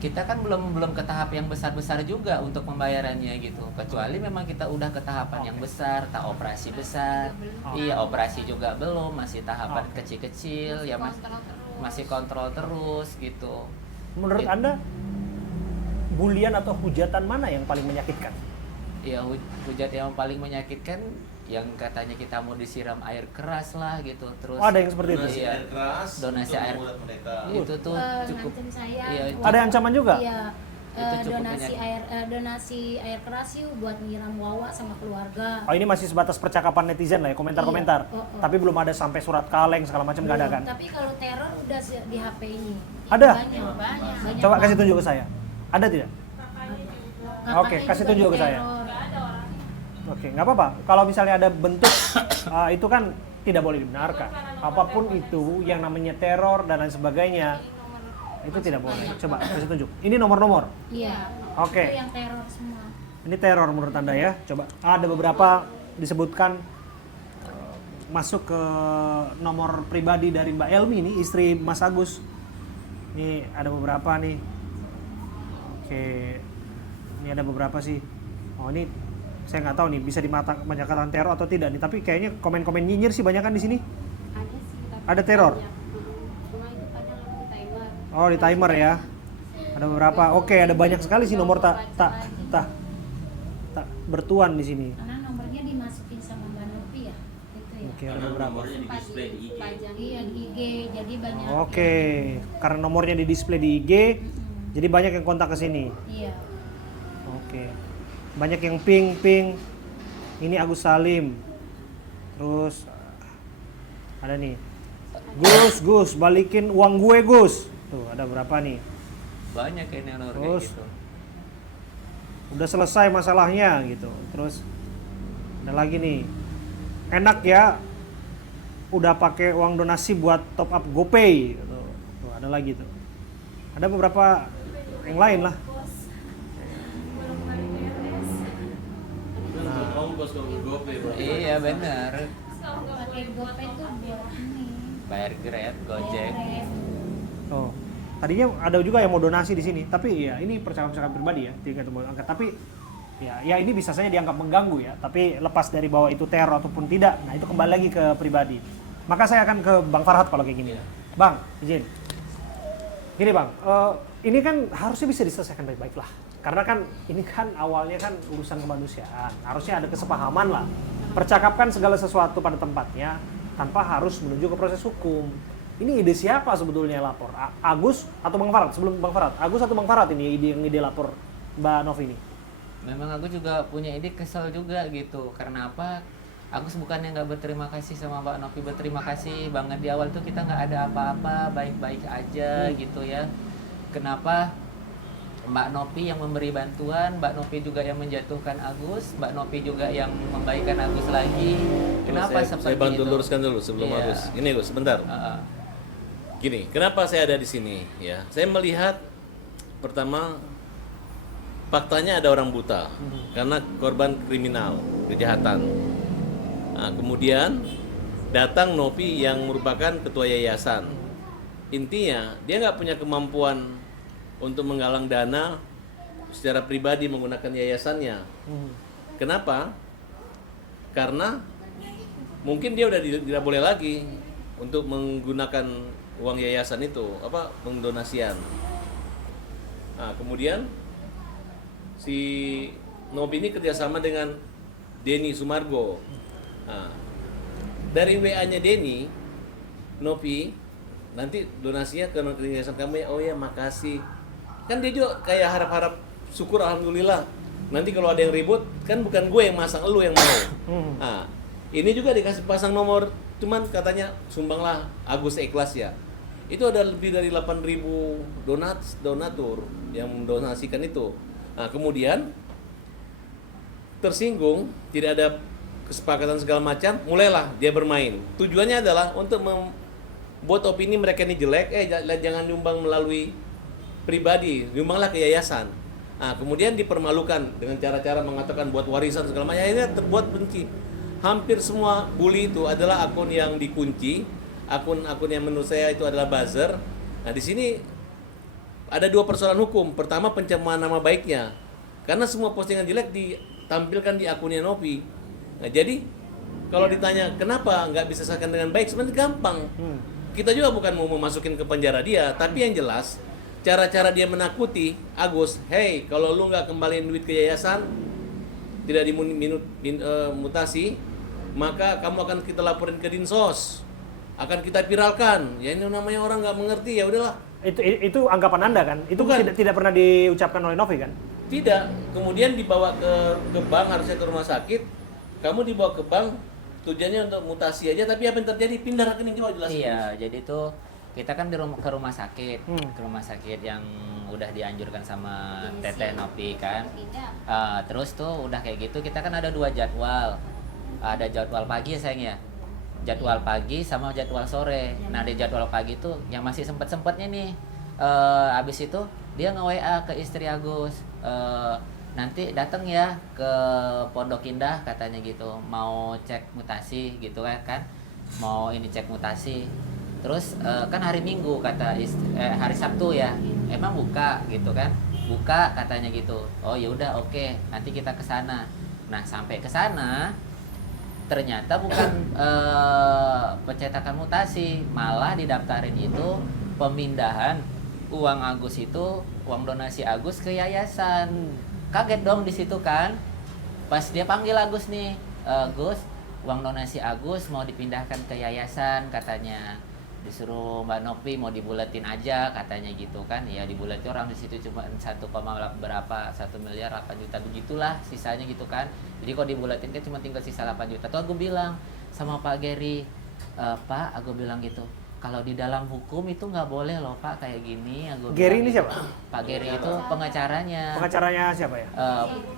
kita kan belum ke tahap yang besar-besar juga untuk pembayarannya gitu. Kecuali memang kita udah ke tahapan yang besar, tak operasi besar. Iya, operasi juga belum, masih tahapan kecil-kecil ya masih kontrol terus gitu. Menurut Anda, bulian atau hujatan mana yang paling menyakitkan? Ya hujat yang paling menyakitkan yang katanya kita mau disiram air keras lah gitu. Terus Oh, ada yang seperti itu? Donasi Iya. air keras Donasi untuk air. membuat mereka. Itu tuh cukup Ngancem saya. iya, Ada ancaman juga? Iya. Itu cukup Donasi air keras yuk buat nyiram Wawa sama keluarga. Oh, ini masih sebatas percakapan netizen lah ya, komentar-komentar. Iya. Oh. Tapi belum ada sampai surat kaleng segala macam nggak ada kan? Tapi kalau teror udah di HP ini. Ada? Banyak. Coba kasih tunjuk ke saya. Ada tidak? Kakaknya Oke, kasih juga tunjuk ke saya. diteror. Oke, nggak apa-apa. Kalau misalnya ada bentuk itu kan tidak boleh dibenarkan. Apapun itu yang namanya teror dan lain sebagainya itu tidak boleh. Coba kasih tunjuk. Ini nomor-nomor. Iya. Oke. Itu yang teror semua. Ini teror menurut Anda ya. Coba ada beberapa disebutkan masuk ke nomor pribadi dari Mbak Elmi ini, istri Mas Agus. Ini ada beberapa nih. Oke. Ini ada beberapa sih. Oh, ini saya nggak tahu nih bisa dimakan teror atau tidak nih, tapi kayaknya komen-komen nyinyir sih banyak kan di sini. Ada sih, tapi Ada teror? banyak. Cuma itu kadang di timer. Oh, di timer ya. Ada beberapa. Oke, ada banyak sekali sih nomor tak bertuan di sini. Karena nomornya dimasukin sama Mbak Nopi ya. Itu ya. Oke, ada beberapa. Nomornya di display di IG. Iya di IG jadi banyak. Oke, karena nomornya di display di IG, jadi banyak yang kontak ke sini. Iya. Oke, banyak yang ping. Ini Agus Salim. Terus ada nih. Gus, balikin uang gue, Gus. Tuh, ada berapa nih? Banyak ini honor kayak Terus gitu. udah selesai masalahnya gitu. Terus ada lagi nih. Enak ya. Udah pakai uang donasi buat top up GoPay gitu. Tuh, ada lagi tuh. Ada beberapa yang lain lah. Ongkos kalau GoPay, Bro. Iya benar. Pakai GoPay tuh buat ini. Bayar Grab, Gojek. Oh, tadinya ada juga yang mau donasi di sini, tapi ya ini percakapan pribadi ya, tidak mau angkat. Tapi ya ini bisa saja dianggap mengganggu ya. Tapi lepas dari bahwa itu teror ataupun tidak, nah itu kembali lagi ke pribadi. Maka saya akan ke Bang Farhat kalau kayak gini. Bang, izin. Gini Bang, ini kan harusnya bisa diselesaikan baik-baik lah. Karena kan ini kan awalnya kan urusan kemanusiaan, harusnya ada kesepahaman lah. Percakapkan segala sesuatu pada tempatnya tanpa harus menuju ke proses hukum. Ini ide siapa sebetulnya lapor? Agus atau Bang Farhat? Sebelum Bang Farhat, Agus atau Bang Farhat ini ide lapor Mbak Novi ini? Memang aku juga punya ide, kesel juga gitu. Karena apa? Agus bukannya nggak berterima kasih sama Mbak Novi, berterima kasih banget. Di awal tuh kita nggak ada apa-apa, baik-baik aja gitu ya. Kenapa Mbak Novi yang memberi bantuan, Mbak Novi juga yang menjatuhkan Agus, Mbak Novi juga yang membaikkan Agus lagi. Kenapa saya seperti bantu itu? luruskan dulu sebelum Iya. Agus. Ini Gus, sebentar. Gini, kenapa saya ada di sini ya? Saya melihat pertama faktanya ada orang buta karena korban kriminal, kejahatan. Nah, kemudian datang Novi yang merupakan ketua yayasan. Intinya dia nggak punya kemampuan untuk menggalang dana secara pribadi menggunakan yayasannya. Kenapa? Karena mungkin dia udah tidak boleh lagi untuk menggunakan uang yayasan itu, pengdonasian. Nah, kemudian si Novi ini kerjasama dengan Denny Sumargo. Nah, dari WA-nya Denny, Novi nanti donasinya ke yayasan kami. Oh ya, makasih. Kan dia juga kayak harap-harap, syukur alhamdulillah. Nanti kalau ada yang ribut, kan bukan gue yang masang, elu yang mau. Nah, ini juga dikasih pasang nomor, cuman katanya sumbanglah Agus ikhlas ya. Itu ada lebih dari 8.000 donatur yang mendonasikan itu. Nah, kemudian tersinggung, tidak ada kesepakatan segala macam, mulailah dia bermain. Tujuannya adalah untuk membuat opini mereka ini jelek, jangan nyumbang melalui pribadi, nyumbanglah ke yayasan. Nah, kemudian dipermalukan dengan cara-cara mengatakan buat warisan segala macam, akhirnya terbuat benci. Hampir semua bully itu adalah akun yang dikunci, akun-akun yang menurut saya itu adalah buzzer. Nah, di sini ada dua persoalan hukum. Pertama, pencemaran nama baiknya, karena semua postingan jelek ditampilkan di akunnya Novi. Nah, jadi kalau ditanya kenapa nggak bisa selesaikan dengan baik, sebenarnya gampang. Kita juga bukan mau memasukin ke penjara dia, tapi yang jelas cara-cara dia menakuti Agus, hey, kalau lu nggak kembaliin duit ke yayasan, tidak dimutasi, maka kamu akan kita laporin ke Dinsos, akan kita viralkan. Ya ini namanya orang nggak mengerti, ya udahlah. Itu anggapan Anda kan? Itu Bukan. tidak pernah diucapkan oleh Novi kan? Tidak. Kemudian dibawa ke bank, harusnya ke rumah sakit. Kamu dibawa ke bank, tujuannya untuk mutasi aja, tapi apa yang terjadi? Pindah rekening, coba jelasin. Iya, jadi tuh kita kan ke rumah sakit, ke rumah sakit yang udah dianjurkan sama Teteh Novi kan. Terus tuh udah kayak gitu, kita kan ada 2 jadwal. Ada jadwal pagi ya sayang ya, jadwal pagi sama jadwal sore. Nah di jadwal pagi tuh yang masih sempet-sempetnya nih, abis itu dia nge-WA ke istri Agus, nanti datang ya ke Pondok Indah katanya gitu, mau cek mutasi gitu kan, mau ini cek mutasi. Terus kan hari Minggu kata hari Sabtu ya, emang buka gitu kan, buka katanya gitu. Oh ya udah oke, nanti kita ke sana. Nah sampai ke sana ternyata bukan pencetakan mutasi, malah didaftarin itu pemindahan uang Agus itu, uang donasi Agus ke yayasan. Kaget dong di situ kan, pas dia panggil Agus nih, Gus, uang donasi Agus mau dipindahkan ke yayasan katanya. disuruh Mbak Nopi mau dibulatin aja katanya gitu kan, ya dibulatin orang di situ cuma 1, berapa 1 miliar 8 juta begitulah sisanya gitu kan. Jadi kalau dibulatin kan cuma tinggal sisa 8 juta. Tuh aku bilang sama Pak Gary, Pak, aku bilang gitu, kalau di dalam hukum itu nggak boleh loh Pak kayak gini. Aku Gary bilang ini gitu. siapa? Pak Gary itu pengacaranya. Pengacaranya siapa ya?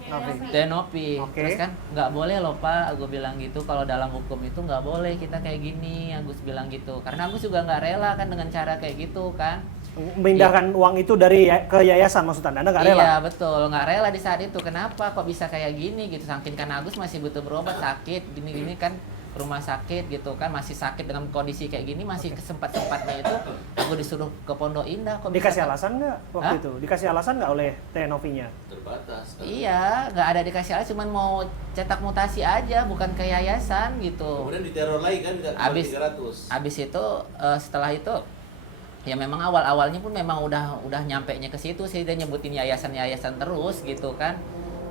Nopi. Denopi. Oke. Terus kan nggak boleh loh Pak, aku bilang gitu, kalau dalam hukum itu nggak boleh kita kayak gini. Agus bilang gitu, karena Agus juga nggak rela kan dengan cara kayak gitu kan. Memindahkan uang itu dari ke yayasan maksudnya, Anda nggak rela? Iya betul, nggak rela di saat itu. Kenapa kok bisa kayak gini gitu? Saking kan Agus masih butuh berobat, sakit gini-gini kan, rumah sakit gitu kan, masih sakit dengan kondisi kayak gini, masih kesempat-sempatnya itu aku disuruh ke Pondok Indah. Kok bisa Dikasih alasan nggak waktu Hah? itu? Dikasih alasan nggak oleh Teh Novinya? Terbatas. Iya, nggak ada dikasih alasan, cuman mau cetak mutasi aja, bukan ke yayasan gitu. Kemudian diteror lagi kan nggak Abis 300. Abis itu setelah itu ya memang awalnya pun memang udah nyampenya ke situ sih, dia nyebutin yayasan terus gitu kan,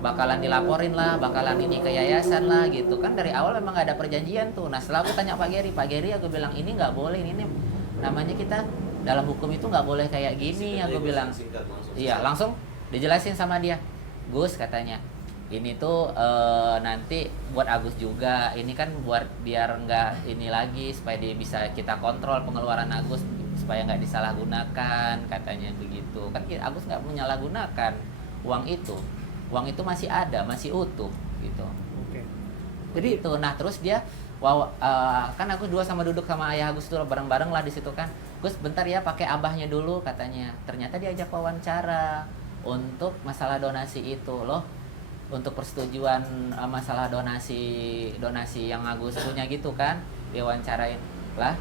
bakalan dilaporin lah, bakalan ini ke yayasan lah gitu kan. Dari awal memang gak ada perjanjian tuh. Nah setelah aku tanya Pak Gary aku bilang ini nggak boleh, ini namanya kita dalam hukum itu nggak boleh kayak gini. Aku bilang Singkat langsung. iya, langsung dijelasin sama dia, Gus katanya ini tuh nanti buat Agus juga, ini kan buat biar nggak ini lagi, supaya dia bisa kita kontrol pengeluaran Agus supaya nggak disalahgunakan katanya begitu kan. Agus nggak menyalahgunakan uang itu masih ada, masih utuh gitu. Oke. Jadi itu, nah terus dia kan aku duduk sama ayah Agus tuh bareng-bareng lah di situ kan. Gus bentar ya, pakai abahnya dulu katanya. Ternyata diajak wawancara untuk masalah donasi itu loh, untuk persetujuan masalah donasi yang Agus punya gitu kan. Diwawancarain lah,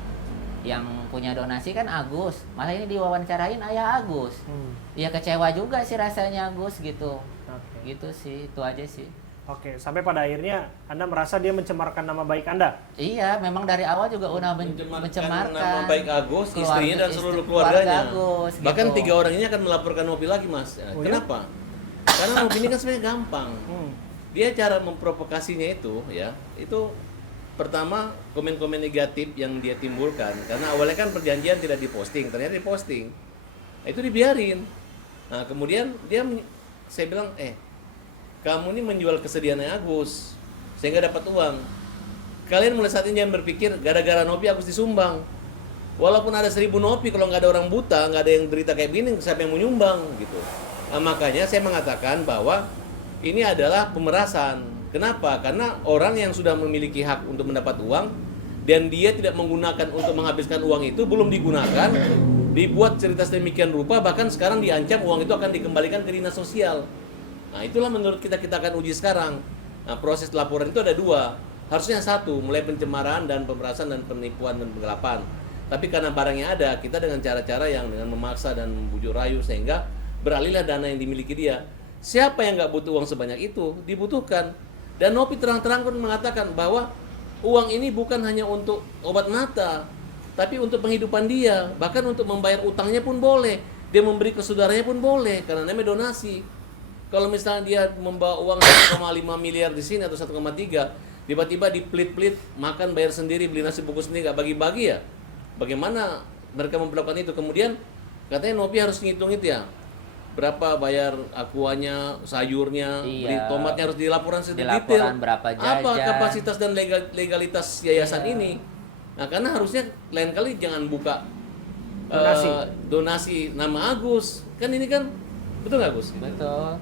yang punya donasi kan Agus, malah ini diwawancarain ayah Agus. Ya kecewa juga sih rasanya Agus gitu. Oke. Gitu sih, itu aja sih. Oke, sampai pada akhirnya Anda merasa dia mencemarkan nama baik Anda? Iya, memang dari awal juga udah Mencemarkan nama baik Agus, keluarga- istrinya dan seluruh keluarga keluarganya. Agus, Bahkan gitu. 3 orang ini akan melaporkan Nopi lagi, Mas. Oh, ya? Kenapa? Karena Nopi ini kan sebenarnya gampang. Dia cara memprovokasinya itu ya, itu pertama komen-komen negatif yang dia timbulkan. Karena awalnya kan perjanjian tidak diposting, ternyata diposting. Nah, itu dibiarin. Nah, kemudian saya bilang, kamu ini menjual kesedihannya Agus sehingga dapat uang. Kalian mulai saat ini jangan berpikir gara-gara Nopi Agus disumbang. Walaupun ada 1000 Nopi, kalau nggak ada orang buta, nggak ada yang berita kayak gini, siapa yang mau nyumbang gitu. Nah, makanya saya mengatakan bahwa ini adalah pemerasan. Kenapa? Karena orang yang sudah memiliki hak untuk mendapat uang dan dia tidak menggunakan untuk menghabiskan uang itu, belum digunakan, dibuat cerita sedemikian rupa, bahkan sekarang diancam uang itu akan dikembalikan ke dinas sosial. Nah, itulah menurut kita akan uji sekarang. Nah, proses laporan itu ada 2. Harusnya 1, mulai pencemaran dan pemerasan dan penipuan dan penggelapan. Tapi karena barangnya ada, kita dengan cara-cara yang dengan memaksa dan membujuk rayu sehingga beralihlah dana yang dimiliki dia. Siapa yang nggak butuh uang sebanyak itu? Dibutuhkan. Dan Nopi terang-terang pun mengatakan bahwa uang ini bukan hanya untuk obat mata, tapi untuk penghidupan dia. Bahkan untuk membayar utangnya pun boleh. Dia memberi ke saudaranya pun boleh, karena namanya donasi. Kalau misalnya dia membawa uang 1,5 miliar di sini atau 1,3, tiba-tiba diplit-plit, makan bayar sendiri, beli nasi bungkus sendiri, nggak bagi-bagi ya. Bagaimana mereka memperlakukan itu? Kemudian katanya Nopi harus ngitung itu ya. Berapa bayar akuanya, sayurnya, Iya. beli tomatnya harus dilaporan sedetail. Dilaporan berapa jajan. Apa kapasitas dan legalitas yayasan ini? Nah, karena harusnya lain kali jangan buka donasi nama Agus. Kan ini kan betul nggak Gus? Betul.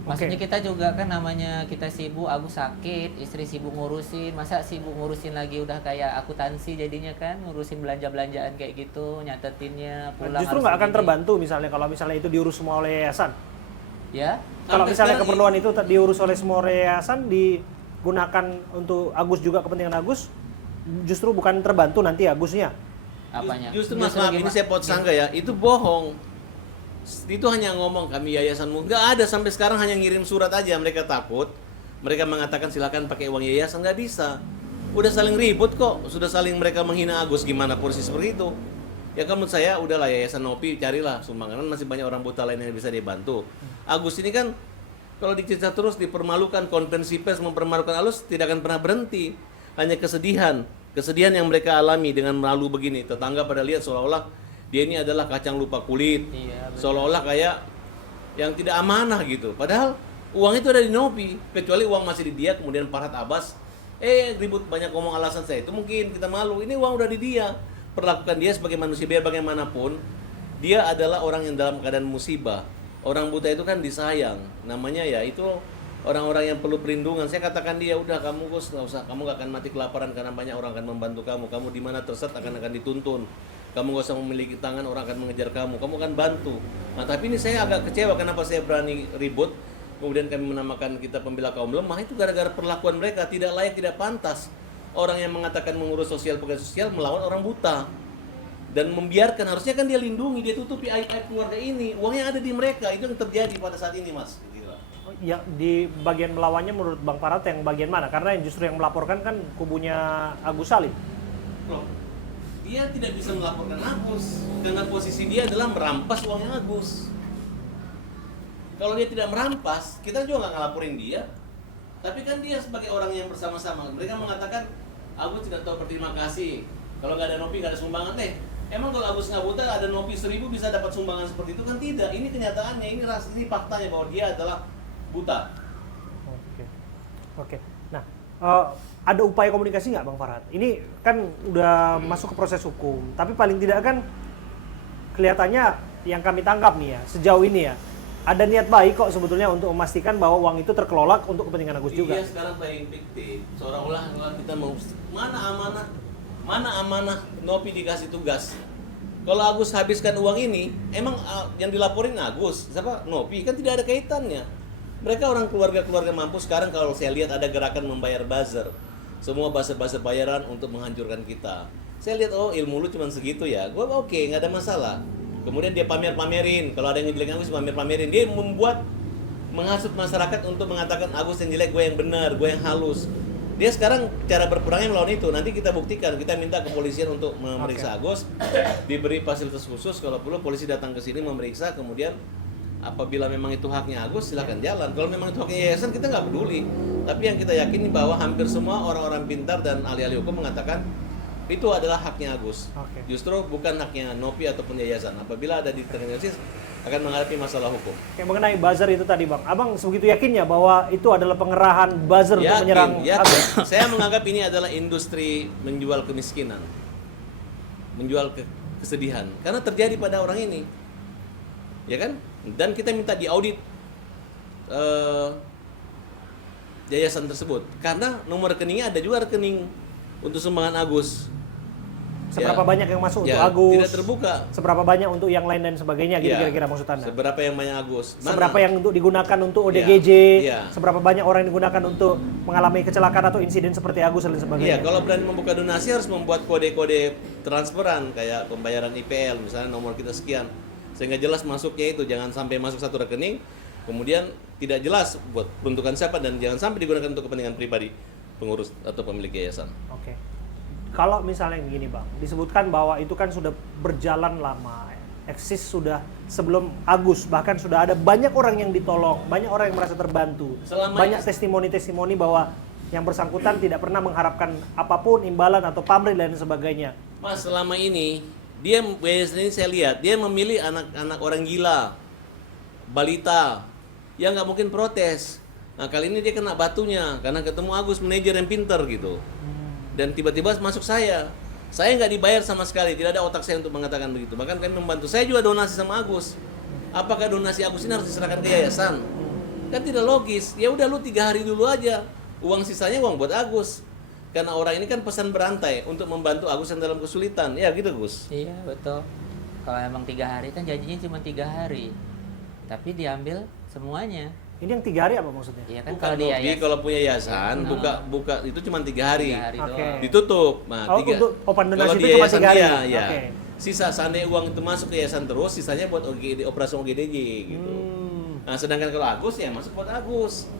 Maksudnya kita juga kan namanya kita sibuk, Agus sakit, istri sibuk ngurusin, masa sibuk ngurusin lagi udah kayak akuntansi jadinya kan, ngurusin belanja-belanjaan kayak gitu, nyatetinnya, pulang Justru harus nggak akan begini. terbantu misalnya kalau misalnya itu diurus semua oleh yayasan. Ya, Kalau Sampai misalnya sekarang keperluan itu diurus oleh semua yayasan, digunakan untuk Agus juga, kepentingan Agus, justru bukan terbantu nanti Agusnya. apanya? Justru Mas, maaf, ini saya pot sangka ya, itu bohong. Itu hanya ngomong kami yayasanmu, nggak ada sampai sekarang, hanya ngirim surat aja. Mereka takut, mereka mengatakan silakan pakai uang yayasan, nggak bisa. Udah saling ribut kok, sudah saling mereka menghina Agus, gimana polisi seperti itu? Ya kan menurut saya udahlah yayasan Nopi carilah sumbangan, masih banyak orang buta lain yang bisa dibantu. Agus ini kan kalau dicerita terus dipermalukan, konferensi pers mempermalukan Agus tidak akan pernah berhenti, hanya kesedihan. kesedihan yang mereka alami dengan malu begini. Tetangga pada lihat seolah-olah dia ini adalah kacang lupa kulit, Iya, betul. seolah-olah kayak yang tidak amanah gitu. Padahal uang itu ada di Nopi, kecuali uang masih di dia. Kemudian Farhad Abbas ribut banyak ngomong alasan saya itu mungkin kita malu. Ini uang udah di dia. Perlakukan dia sebagai manusia, biar bagaimanapun dia adalah orang yang dalam keadaan musibah. Orang buta itu kan disayang, namanya ya itu orang-orang yang perlu perlindungan. Saya katakan dia, udah kamu Gus, nggak usah, kamu gak akan mati kelaparan karena banyak orang akan membantu kamu. Kamu di mana tersesat akan dituntun. Kamu gak usah memiliki tangan, orang akan mengejar kamu. Kamu akan bantu. Nah, tapi ini saya agak kecewa kenapa saya berani ribut. Kemudian kami menamakan kita pembela kaum lemah, itu gara-gara perlakuan mereka tidak layak, tidak pantas. Orang yang mengatakan mengurus sosial, pegawai sosial melawan orang buta. Dan membiarkan, harusnya kan dia lindungi, dia tutupi aib-aib keluarga ini. Uang yang ada di mereka, itu yang terjadi pada saat ini, Mas. Ya, di bagian melawannya menurut Bang Farhad yang bagian mana? Karena yang justru yang melaporkan kan kubunya Agus Salim. Loh, dia tidak bisa melaporkan Agus dengan posisi dia adalah merampas uangnya Agus. Kalau dia tidak merampas, kita juga nggak ngelaporin dia. Tapi kan dia sebagai orang yang bersama-sama, mereka mengatakan Agus tidak tahu berterima kasih. Kalau nggak ada Nopi, nggak ada sumbangan. Emang kalau Agus nggak buta, ada Nopi 1000 bisa dapat sumbangan seperti itu kan tidak? Ini kenyataannya, ini faktanya bahwa dia adalah buta. Oke. Nah, ada upaya komunikasi nggak Bang Farhad? Ini kan udah masuk ke proses hukum, tapi paling tidak kan kelihatannya yang kami tangkap nih ya, sejauh ini ya, ada niat baik kok sebetulnya untuk memastikan bahwa uang itu terkelola untuk kepentingan Agus juga. Iya, sekarang playing victim. Seolah-olah kita mau mana amanah Nopi dikasih tugas. Kalau Agus habiskan uang ini, emang yang dilaporin Agus, siapa? Nopi, kan tidak ada kaitannya. Mereka orang keluarga mampu. Sekarang kalau saya lihat ada gerakan membayar buzzer. Semua buzzer-buzzer bayaran untuk menghancurkan kita. Saya lihat, oh ilmu lu cuma segitu ya. Gue oke, nggak ada masalah. Kemudian dia pamer-pamerin. Kalau ada yang jelek Agus, pamer-pamerin. Dia menghasut masyarakat untuk mengatakan Agus yang jelek, gue yang benar, gue yang halus. Dia sekarang cara berperangnya melawan itu. Nanti kita buktikan. Kita minta kepolisian untuk memeriksa Agus. Diberi fasilitas khusus. Kalau perlu polisi datang ke sini memeriksa. Kemudian apabila memang itu haknya Agus, silakan jalan. Kalau memang itu haknya yayasan, kita nggak peduli. Tapi yang kita yakini bahwa hampir semua orang-orang pintar dan ahli-ahli hukum mengatakan itu adalah haknya Agus. Justru bukan haknya Nopi ataupun yayasan. Apabila ada di terjadi akan menghadapi masalah hukum. Kayak mengenai buzzer itu tadi Bang, Abang sebegitu yakinnya bahwa itu adalah pengerahan buzzer untuk menyerang Agus? Saya menganggap ini adalah industri menjual kemiskinan, menjual kesedihan, karena terjadi pada orang ini, ya kan? Dan kita minta diaudit yayasan tersebut, karena nomor rekeningnya ada juga rekening untuk sumbangan Agus. Seberapa banyak yang masuk untuk Ya, Agus? tidak terbuka. Seberapa banyak untuk yang lain dan sebagainya, gitu Ya, kira-kira maksud Anda? Seberapa yang banyak Agus? Mana? Seberapa yang untuk digunakan untuk ODGJ? Ya. Seberapa banyak orang yang digunakan untuk mengalami kecelakaan atau insiden seperti Agus dan Iya, sebagainya? kalau berani membuka donasi harus membuat kode-kode transferan kayak pembayaran IPL, misalnya nomor kita sekian, sehingga jelas masuknya itu, jangan sampai masuk satu rekening, kemudian tidak jelas buat peruntukan siapa dan jangan sampai digunakan untuk kepentingan pribadi pengurus atau pemilik yayasan. Oke. Kalau misalnya begini Bang, disebutkan bahwa itu kan sudah berjalan lama, eksis sudah sebelum Agus, bahkan sudah ada banyak orang yang ditolong, banyak orang yang merasa terbantu, banyak testimoni-testimoni bahwa yang bersangkutan tidak pernah mengharapkan apapun, imbalan atau pamrih dan sebagainya. Mas, selama ini dia biasanya saya lihat dia memilih anak-anak orang gila, balita yang nggak mungkin protes. Nah kali ini dia kena batunya karena ketemu Agus, manajer yang pinter gitu. Dan tiba-tiba masuk saya nggak dibayar sama sekali, tidak ada otak saya untuk mengatakan begitu. Bahkan kami membantu, saya juga donasi sama Agus. Apakah donasi Agus ini harus diserahkan ke yayasan? Kan tidak logis. Ya udah lu 3 hari dulu aja, uang sisanya uang buat Agus. Karena orang ini kan pesan berantai untuk membantu Agus yang dalam kesulitan. Ya gitu Gus. Iya betul. Kalau emang 3 hari kan janjinya cuma 3 hari, tapi diambil semuanya. Ini yang 3 hari apa maksudnya? Iya kan, Bukan kalau di Nopi, yayasan kalau punya yayasan buka itu cuma 3 hari. 3 hari Oke. doang. Ditutup. Nah, Untuk open donasi kalau itu di cuma yayasan 3 hari? dia, ya. Oke. Sisa seandainya uang itu masuk ke yayasan terus, sisanya buat operasi OGDJ gitu. Nah, sedangkan kalau Agus ya masuk buat Agus.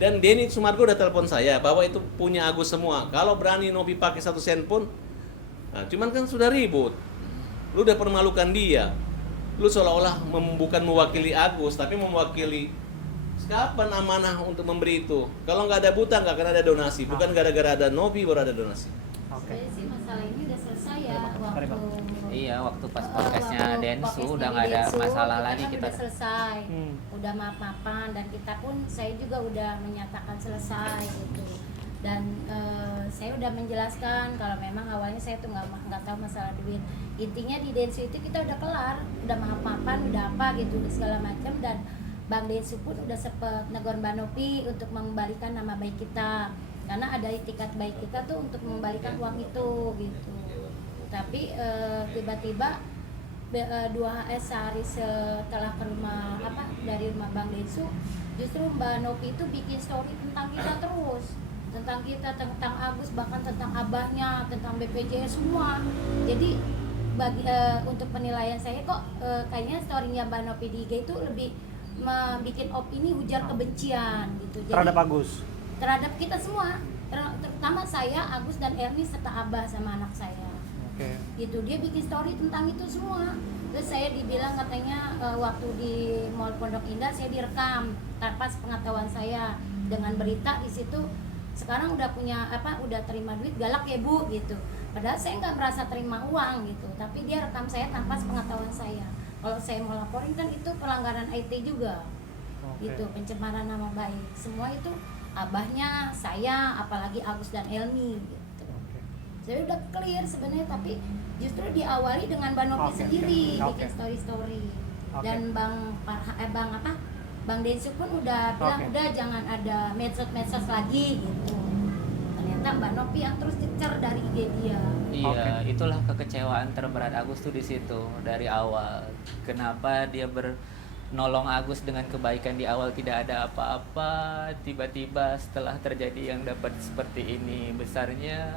Dan Denny Sumargo udah telepon saya bahwa itu punya Agus semua. Kalau berani Nopi pakai 1 sen pun, nah cuman kan sudah ribut. Lu udah permalukan dia. Lu seolah-olah bukan mewakili Agus, tapi mewakili kapan amanah untuk memberi itu. Kalau nggak ada buta, nggak akan ada donasi. Bukan gara-gara ada Nopi baru ada donasi. Oke. Sebenarnya sih masalah ini udah selesai ya Sorry, Bang. Iya, waktu pas podcastnya Densu podcastnya udah nggak ada Densu, masalah kita lagi kan kita. udah selesai, Hmm. udah maaf-maafan, dan kita pun saya juga udah menyatakan selesai gitu. Dan saya udah menjelaskan kalau memang awalnya saya tuh nggak tahu masalah duit. Intinya di Densu itu kita udah kelar, udah maaf-maafan, udah apa gitu segala macam, dan Bang Densu pun udah sempet negor Mbak Nopi untuk mengembalikan nama baik kita, karena ada itikat baik kita tuh untuk mengembalikan uang itu gitu. Tapi tiba-tiba sehari setelah ke rumah dari rumah Bang Densu, justru Mbak Nopi itu bikin story tentang kita terus, tentang kita, tentang Agus, bahkan tentang abahnya, tentang BPJS semua. Jadi untuk penilaian saya kok kayaknya storynya Mbak Nopi di IG itu lebih bikin opini ujar kebencian gitu. Jadi, Terhadap Agus. terhadap kita semua, terutama saya, Agus dan Erni serta Abah sama anak saya. Oke. Gitu, dia bikin story tentang itu semua. Terus saya dibilang katanya waktu di Mall Pondok Indah saya direkam tanpa sepengetahuan saya dengan berita di situ. Sekarang udah punya udah terima duit, galak ya Bu gitu. Padahal saya nggak merasa terima uang gitu, tapi dia rekam saya tanpa sepengetahuan saya. Kalau saya mau laporin kan itu pelanggaran IT juga. Oke. Gitu, pencemaran nama baik. Semua itu abahnya, saya, apalagi Agus dan Elmi gitu. Oke. Saya udah clear sebenarnya, tapi justru diawali dengan Bang Nopi Oke, sendiri oke. bikin story-story. Oke. Dan Bang Densu pun udah bilang Oke. udah jangan ada medsos lagi gitu. Ternyata Mbak Nopi yang terus cecer dari IG dia. Iya, itulah kekecewaan terberat Agus tuh di situ dari awal. Kenapa dia nolong Agus dengan kebaikan di awal tidak ada apa-apa, tiba-tiba setelah terjadi yang dapat seperti ini besarnya,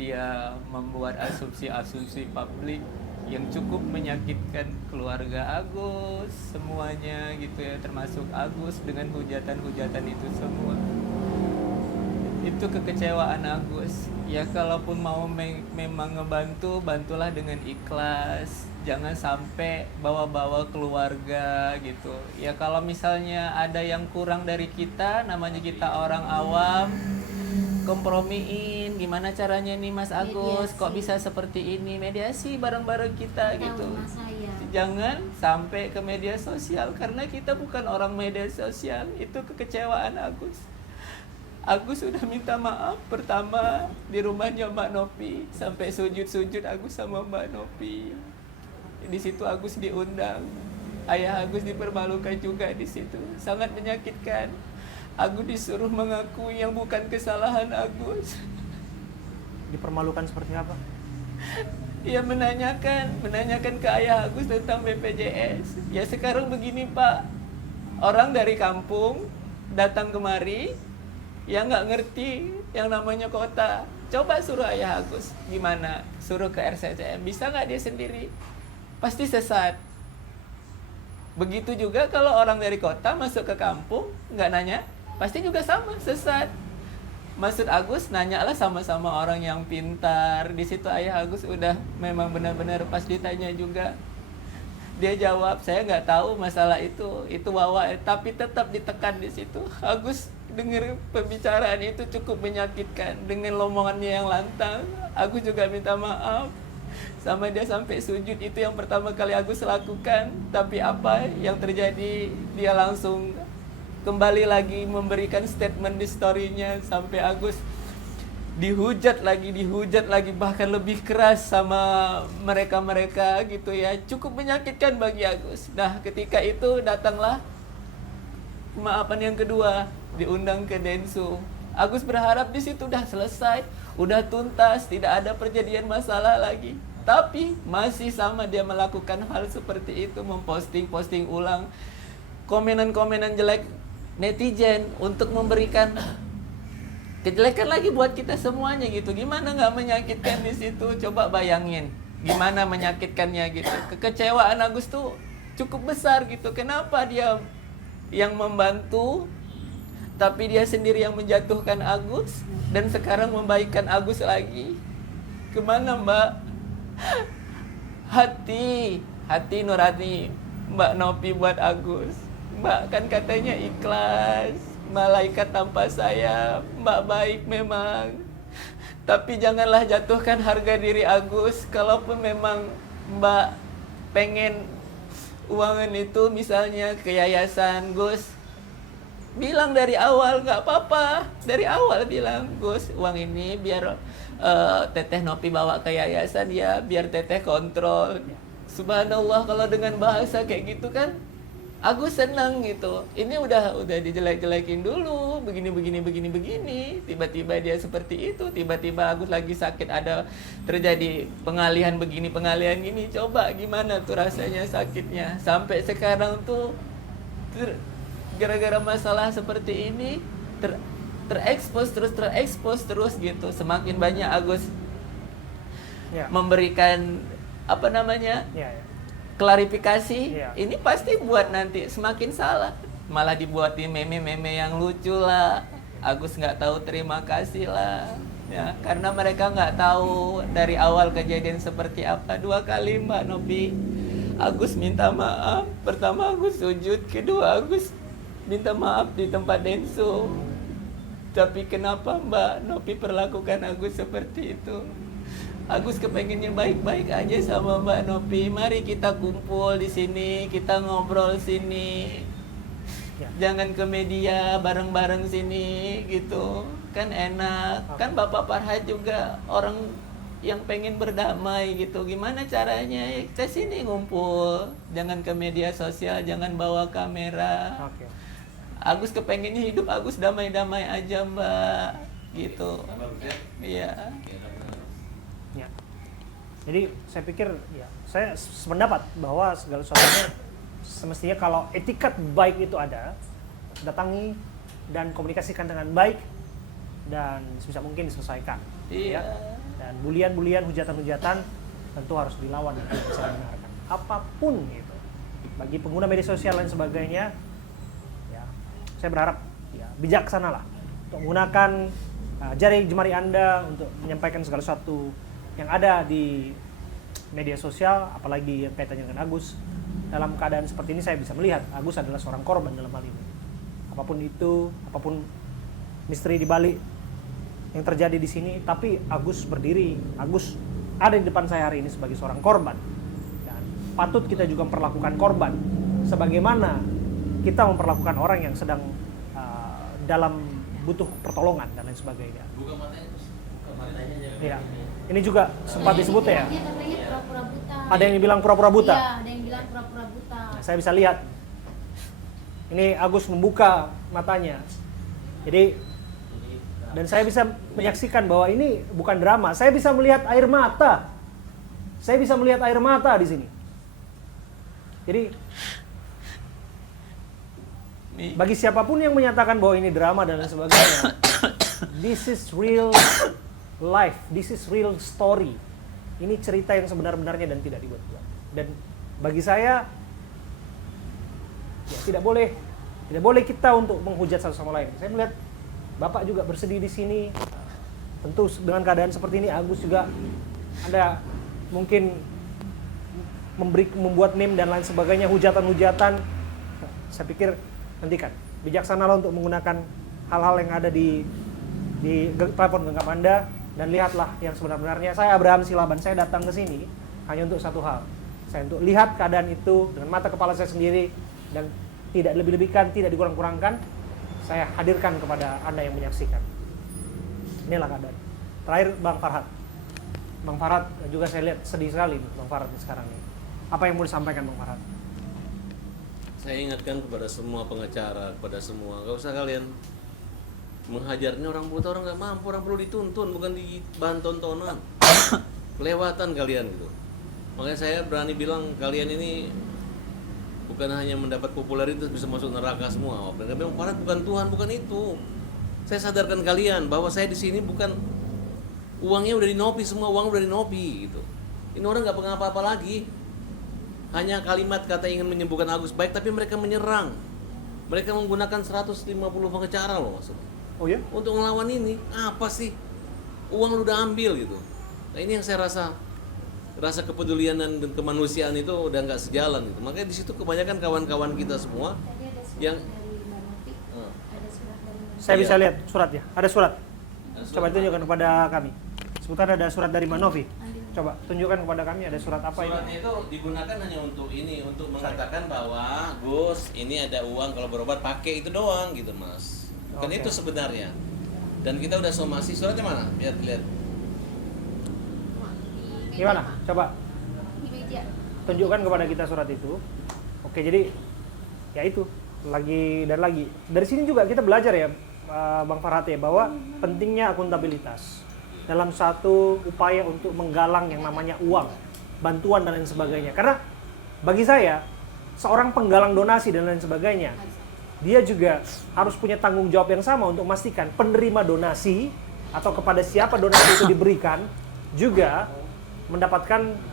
dia membuat asumsi-asumsi publik yang cukup menyakitkan keluarga Agus semuanya gitu ya, termasuk Agus dengan hujatan-hujatan itu semua. Itu kekecewaan Agus. Ya kalaupun mau memang ngebantu, bantulah dengan ikhlas. Jangan sampai bawa-bawa keluarga gitu. Ya kalau misalnya ada yang kurang dari kita, namanya kita orang awam, kompromiin gimana caranya nih Mas Agus, Mediasi. kok bisa seperti ini, mediasi bareng-bareng kita Tahu gitu. Mas saya. Jangan sampai ke media sosial, karena kita bukan orang media sosial. Itu kekecewaan Agus. Agus sudah minta maaf pertama di rumahnya Mbak Nopi, sampai sujud-sujud Agus sama Mbak Nopi. Di situ Agus diundang, ayah Agus dipermalukan juga di situ, sangat menyakitkan. Agus disuruh mengakui yang bukan kesalahan Agus. Dipermalukan seperti apa? Ia menanyakan ke ayah Agus tentang BPJS. Ya sekarang begini Pak, orang dari kampung datang kemari, yang nggak ngerti yang namanya kota. Coba suruh ayah Agus, gimana? Suruh ke RCTM, bisa nggak dia sendiri? Pasti sesat. Begitu juga kalau orang dari kota masuk ke kampung, nggak nanya, pasti juga sama, sesat. Maksud Agus, nanyalah sama-sama orang yang pintar. Di situ ayah Agus udah memang benar-benar pas ditanya juga, dia jawab, saya nggak tahu masalah itu Wawa, tapi tetap ditekan di situ. Agus dengar pembicaraan itu cukup menyakitkan dengan lomongannya yang lantang. Agus juga minta maaf sama dia sampai sujud. Itu yang pertama kali Agus lakukan. Tapi apa yang terjadi, dia langsung kembali lagi memberikan statement di story-nya, sampai Agus dihujat lagi, bahkan lebih keras sama mereka gitu ya. Cukup menyakitkan bagi Agus. Nah ketika itu datanglah kemaafan yang kedua, diundang ke Densu. Agus berharap di situ udah selesai, udah tuntas, tidak ada perjadian masalah lagi. Tapi masih sama dia melakukan hal seperti itu, memposting ulang komenan jelek netizen untuk memberikan kejelekan lagi buat kita semuanya gitu. Gimana nggak menyakitkan di situ? Coba bayangin gimana menyakitkannya gitu. Kekecewaan Agus tuh cukup besar gitu. Kenapa dia yang membantu, tapi dia sendiri yang menjatuhkan Agus, dan sekarang membaikkan Agus lagi? Kemana Mbak? Hati nurani Mbak Nopi buat Agus. Mbak kan katanya ikhlas, malaikat tanpa sayap, Mbak baik memang. Tapi janganlah jatuhkan harga diri Agus. Kalaupun memang Mbak pengen uangan itu misalnya ke yayasan, Gus, bilang dari awal, nggak apa-apa. Dari awal bilang, Gus, uang ini biar Teteh Nopi bawa ke yayasan ya, biar Teteh kontrol. Subhanallah, kalau dengan bahasa kayak gitu kan Agus senang gitu. Ini udah dijelek-jelekin dulu, begini. Tiba-tiba dia seperti itu. Tiba-tiba Agus lagi sakit, ada terjadi pengalihan begini, pengalihan gini. Coba gimana tuh rasanya sakitnya. Sampai sekarang tuh gara-gara masalah seperti ini terekspos terus gitu. Semakin banyak Agus memberikan apa namanya? Klarifikasi, ini pasti buat nanti semakin salah, malah dibuatin meme-meme yang lucu lah. Agus nggak tahu terima kasih lah, ya karena mereka nggak tahu dari awal kejadian seperti apa. 2 kali Mbak Nopi, Agus minta maaf. Pertama Agus sujud, kedua Agus minta maaf di tempat Denso. Tapi kenapa Mbak Nopi perlakukan Agus seperti itu? Agus kepengennya baik-baik aja sama Mbak Nopi. Mari kita kumpul di sini, kita ngobrol sini. Jangan ke media bareng-bareng sini gitu. Kan enak. Kan Bapak Farhat juga orang yang pengen berdamai gitu. Gimana caranya? Kita sini ngumpul. Jangan ke media sosial, jangan bawa kamera. Agus kepengennya hidup Agus damai-damai aja, Mbak. Gitu. Iya. Ya. Jadi saya pikir ya saya sependapat bahwa segala sesuatunya semestinya kalau etikat baik itu ada, datangi dan komunikasikan dengan baik dan sebisa mungkin diselesaikan. Iya. Ya. Dan bulian-bulian, hujatan-hujatan tentu harus dilawan dan bisa dibenarkan. Apapun gitu. Bagi pengguna media sosial dan sebagainya, ya saya berharap ya bijaksanalah untuk menggunakan jari jemari Anda untuk menyampaikan segala sesuatu yang ada di media sosial, apalagi yang kaitannya dengan Agus. Dalam keadaan seperti ini saya bisa melihat Agus adalah seorang korban dalam hal ini. Apapun itu, apapun misteri di balik yang terjadi di sini, tapi Agus berdiri, Agus ada di depan saya hari ini sebagai seorang korban. Dan patut kita juga memperlakukan korban sebagaimana kita memperlakukan orang yang sedang dalam butuh pertolongan dan lain sebagainya. Buka matanya. Iya. Ini juga sempat disebut ya. Katanya pura-pura buta. Ada yang dibilang pura-pura buta. Iya, ada yang bilang pura-pura buta. Saya bisa lihat. Ini Agus membuka matanya. Jadi dan saya bisa menyaksikan bahwa ini bukan drama. Saya bisa melihat air mata. Saya bisa melihat air mata di sini. Jadi bagi siapapun yang menyatakan bahwa ini drama dan lain sebagainya, this is real life, this is real story. Ini cerita yang sebenar-benarnya dan tidak dibuat-buat. Dan bagi saya, ya tidak boleh kita untuk menghujat satu sama lain. Saya melihat Bapak juga bersedih di sini. Tentu dengan keadaan seperti ini, Agus juga ada mungkin membuat meme dan lain sebagainya, hujatan-hujatan. Saya pikir hentikan. Bijaksanalah untuk menggunakan hal-hal yang ada di platform genggam Anda. Dan lihatlah yang sebenarnya. Saya Abraham Silaban, saya datang ke sini hanya untuk satu hal. Saya untuk lihat keadaan itu dengan mata kepala saya sendiri dan tidak lebih-lebihkan, tidak dikurang-kurangkan. Saya hadirkan kepada Anda yang menyaksikan. Inilah keadaan. Terakhir Bang Farhat. Bang Farhat juga saya lihat sedih sekali Bang Farhat sekarang ini. Apa yang mau disampaikan Bang Farhat? Saya ingatkan kepada semua pengacara, kepada semua, gak usah kalian menghajarnya orang buta, orang nggak mampu, orang perlu dituntun, bukan di bahan tontonan. Kelewatan kalian gitu. Makanya saya berani bilang kalian ini bukan hanya mendapat popularitas bisa masuk neraka semua. Dan memang Farhat bukan Tuhan, bukan itu. Saya sadarkan kalian bahwa saya di sini bukan uangnya udah dinopi, semua uang udah dinopi gitu. Ini orang nggak pengen apa-apa lagi. Hanya kalimat kata ingin menyembuhkan Agus baik, tapi mereka menyerang. Mereka menggunakan 150 pengacara loh maksudnya. Oh ya? Untuk ngelawan ini, apa sih? Uang lu udah ambil gitu. Nah ini yang saya rasa kepedulian dan kemanusiaan itu udah nggak sejalan gitu. Makanya di situ kebanyakan kawan-kawan kita semua yang saya bisa lihat suratnya. Ada surat. Coba tunjukkan kepada kami. Sebentar, ada surat dari Mbak Novi. Coba tunjukkan kepada kami ada surat apa ini. Suratnya itu digunakan hanya untuk ini, untuk mengatakan bahwa Gus, ini ada uang kalau berobat pakai itu doang gitu Mas. Bukan itu sebenarnya. Dan kita udah somasi, suratnya mana? Lihat. Gimana? Coba Di meja. tunjukkan kepada kita surat itu. Oke, jadi ya itu lagi dan lagi. Dari sini juga kita belajar ya, Bang Farhat ya, bahwa pentingnya akuntabilitas dalam satu upaya untuk menggalang yang namanya uang, bantuan dan lain sebagainya. Karena bagi saya, seorang penggalang donasi dan lain sebagainya, dia juga harus punya tanggung jawab yang sama untuk memastikan penerima donasi atau kepada siapa donasi itu diberikan juga mendapatkan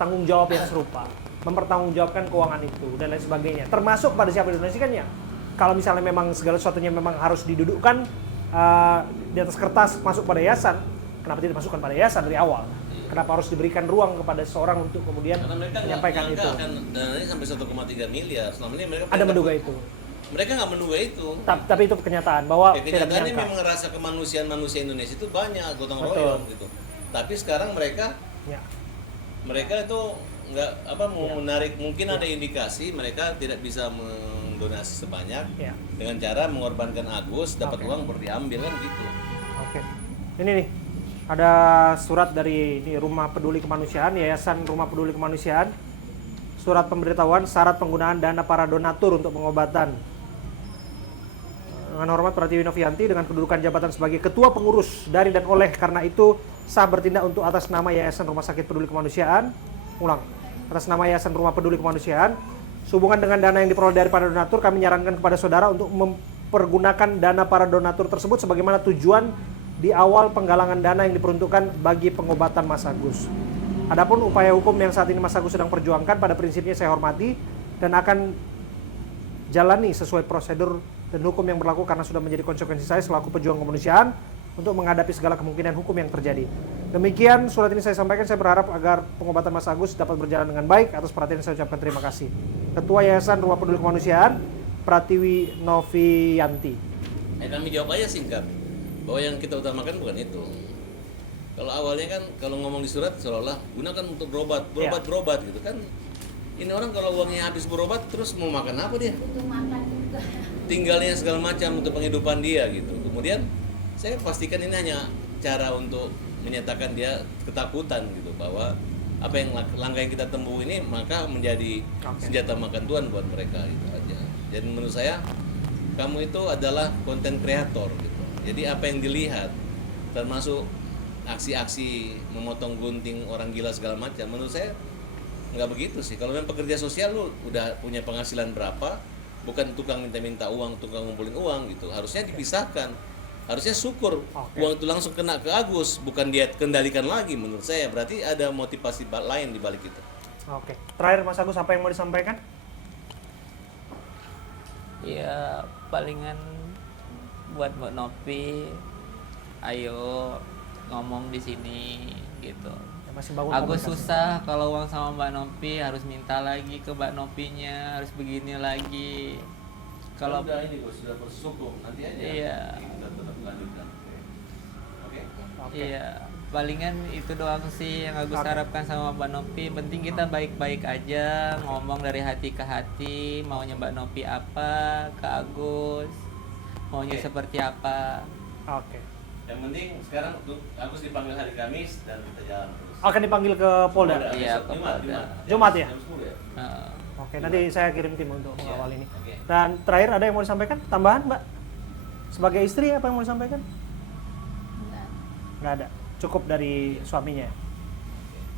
tanggung jawab yang serupa, mempertanggungjawabkan keuangan itu dan lain sebagainya. Termasuk pada siapa didonasikannya. Kalau misalnya memang segala sesuatunya memang harus didudukkan di atas kertas masuk pada yayasan, kenapa tidak masukkan pada yayasan dari awal? Kenapa harus diberikan ruang kepada seorang untuk kemudian menyampaikan itu? Akan dananya sampai 1,3 miliar. Selama ini mereka Ada menduga itu. Mereka nggak menduga itu. Tapi itu kenyataan bahwa tidak Kenyataannya menyangka. memang rasa kemanusiaan manusia Indonesia itu banyak gotong Betul. royong gitu. Tapi sekarang mereka itu nggak mau menarik, mungkin ada indikasi mereka tidak bisa mendonasi sebanyak dengan cara mengorbankan Agus, dapat uang baru diambil kan gitu. Oke. Ini nih, ada surat dari Rumah Peduli Kemanusiaan, Yayasan Rumah Peduli Kemanusiaan. Surat pemberitahuan syarat penggunaan dana para donatur untuk pengobatan. Dengan hormat Pratiwi Novianti dengan kedudukan jabatan sebagai Ketua Pengurus dari dan oleh karena itu sah bertindak untuk atas nama Yayasan Rumah Sakit Peduli Kemanusiaan. Ulang. Atas nama Yayasan Rumah Peduli Kemanusiaan. Sehubungan dengan dana yang diperoleh dari para donatur, kami menyarankan kepada saudara untuk mempergunakan dana para donatur tersebut sebagaimana tujuan di awal penggalangan dana yang diperuntukkan bagi pengobatan Mas Agus. Adapun upaya hukum yang saat ini Mas Agus sedang perjuangkan, pada prinsipnya saya hormati dan akan jalani sesuai prosedur dan hukum yang berlaku karena sudah menjadi konsekuensi saya selaku pejuang kemanusiaan untuk menghadapi segala kemungkinan hukum yang terjadi. Demikian surat ini saya sampaikan, saya berharap agar pengobatan Mas Agus dapat berjalan dengan baik. Atas perhatian saya ucapkan terima kasih. Ketua Yayasan Rumah Peduli Kemanusiaan, Pratiwi Novianti. Kami jawab aja singkat, bahwa yang kita utamakan bukan itu. Kalau awalnya kan, kalau ngomong di surat seolah-olah gunakan untuk berobat gitu kan. Ini orang kalau uangnya habis berobat terus mau makan apa dia? Butuh makan juga. Tinggalnya segala macam untuk penghidupan dia gitu. Kemudian saya pastikan ini hanya cara untuk menyatakan dia ketakutan gitu, bahwa apa yang langkah yang kita tempuh ini maka menjadi senjata makan Tuhan buat mereka, itu aja. Jadi menurut saya kamu itu adalah konten kreator gitu. Jadi apa yang dilihat termasuk aksi-aksi memotong gunting orang gila segala macam, menurut saya nggak begitu sih. Kalau memang pekerja sosial lu udah punya penghasilan berapa, bukan tukang minta-minta uang, tukang ngumpulin uang gitu. Harusnya dipisahkan. Harusnya syukur uang itu langsung kena ke Agus, bukan dia kendalikan lagi menurut saya. Berarti ada motivasi lain di balik itu. Oke. Terakhir Mas Agus, apa yang mau disampaikan? Ya palingan buat Mbak Novi, ayo ngomong di sini gitu. Ya, masih bangun Agus komunikasi. susah kalau uang sama Mbak Novi, harus minta lagi ke Mbak Novinya, harus begini lagi. Kalau udah ini Gus, sudah bersyukur nanti aja. Iya. Kita tetap lanjutkan. Oke. Iya, palingan itu doang sih yang Agus harapkan sama Mbak Novi. Penting kita baik-baik aja, ngomong dari hati ke hati, maunya Mbak Novi apa ke Agus, maunya seperti apa. Oke. Yang penting sekarang Agus dipanggil hari Kamis dan kita jalan terus. Akan dipanggil ke Polda. Iya, ke Jumat. Polda. Jumat ya? Jam 10 ya? Oke, nanti saya kirim tim untuk mengawal ini. Oke. Dan terakhir ada yang mau disampaikan? Tambahan, Mbak? Sebagai istri apa yang mau disampaikan? Nggak ada. Cukup dari suaminya.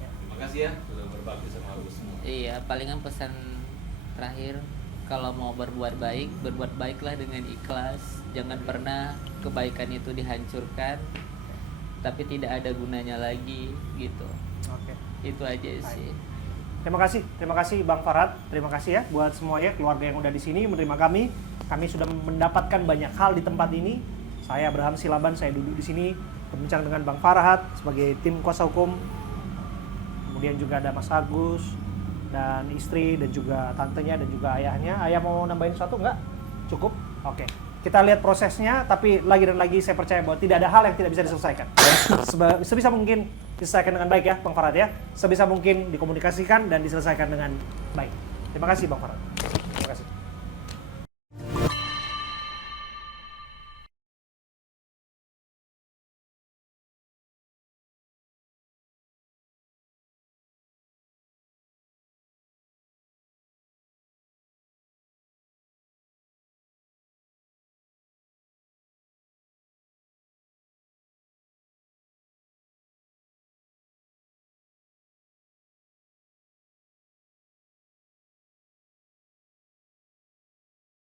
Terima kasih ya sudah berbakti sama Agus semua. Iya, palingan pesan terakhir, kalau mau berbuat baiklah dengan ikhlas. Jangan pernah kebaikan itu dihancurkan, tapi tidak ada gunanya lagi gitu. Oke. Itu aja sih. Terima kasih Bang Farhat. Terima kasih ya buat semua ya keluarga yang udah di sini menerima kami. Kami sudah mendapatkan banyak hal di tempat ini. Saya Abraham Silaban, saya duduk di sini berbincang dengan Bang Farhat sebagai tim kuasa hukum. Kemudian juga ada Mas Agus dan istri dan juga tantenya dan juga ayahnya. Ayah mau nambahin sesuatu nggak? Cukup? Oke. Kita lihat prosesnya, tapi lagi dan lagi saya percaya bahwa tidak ada hal yang tidak bisa diselesaikan. Sebisa mungkin diselesaikan dengan baik ya, Bang Farhad ya. Sebisa mungkin dikomunikasikan dan diselesaikan dengan baik. Terima kasih Bang Farhad.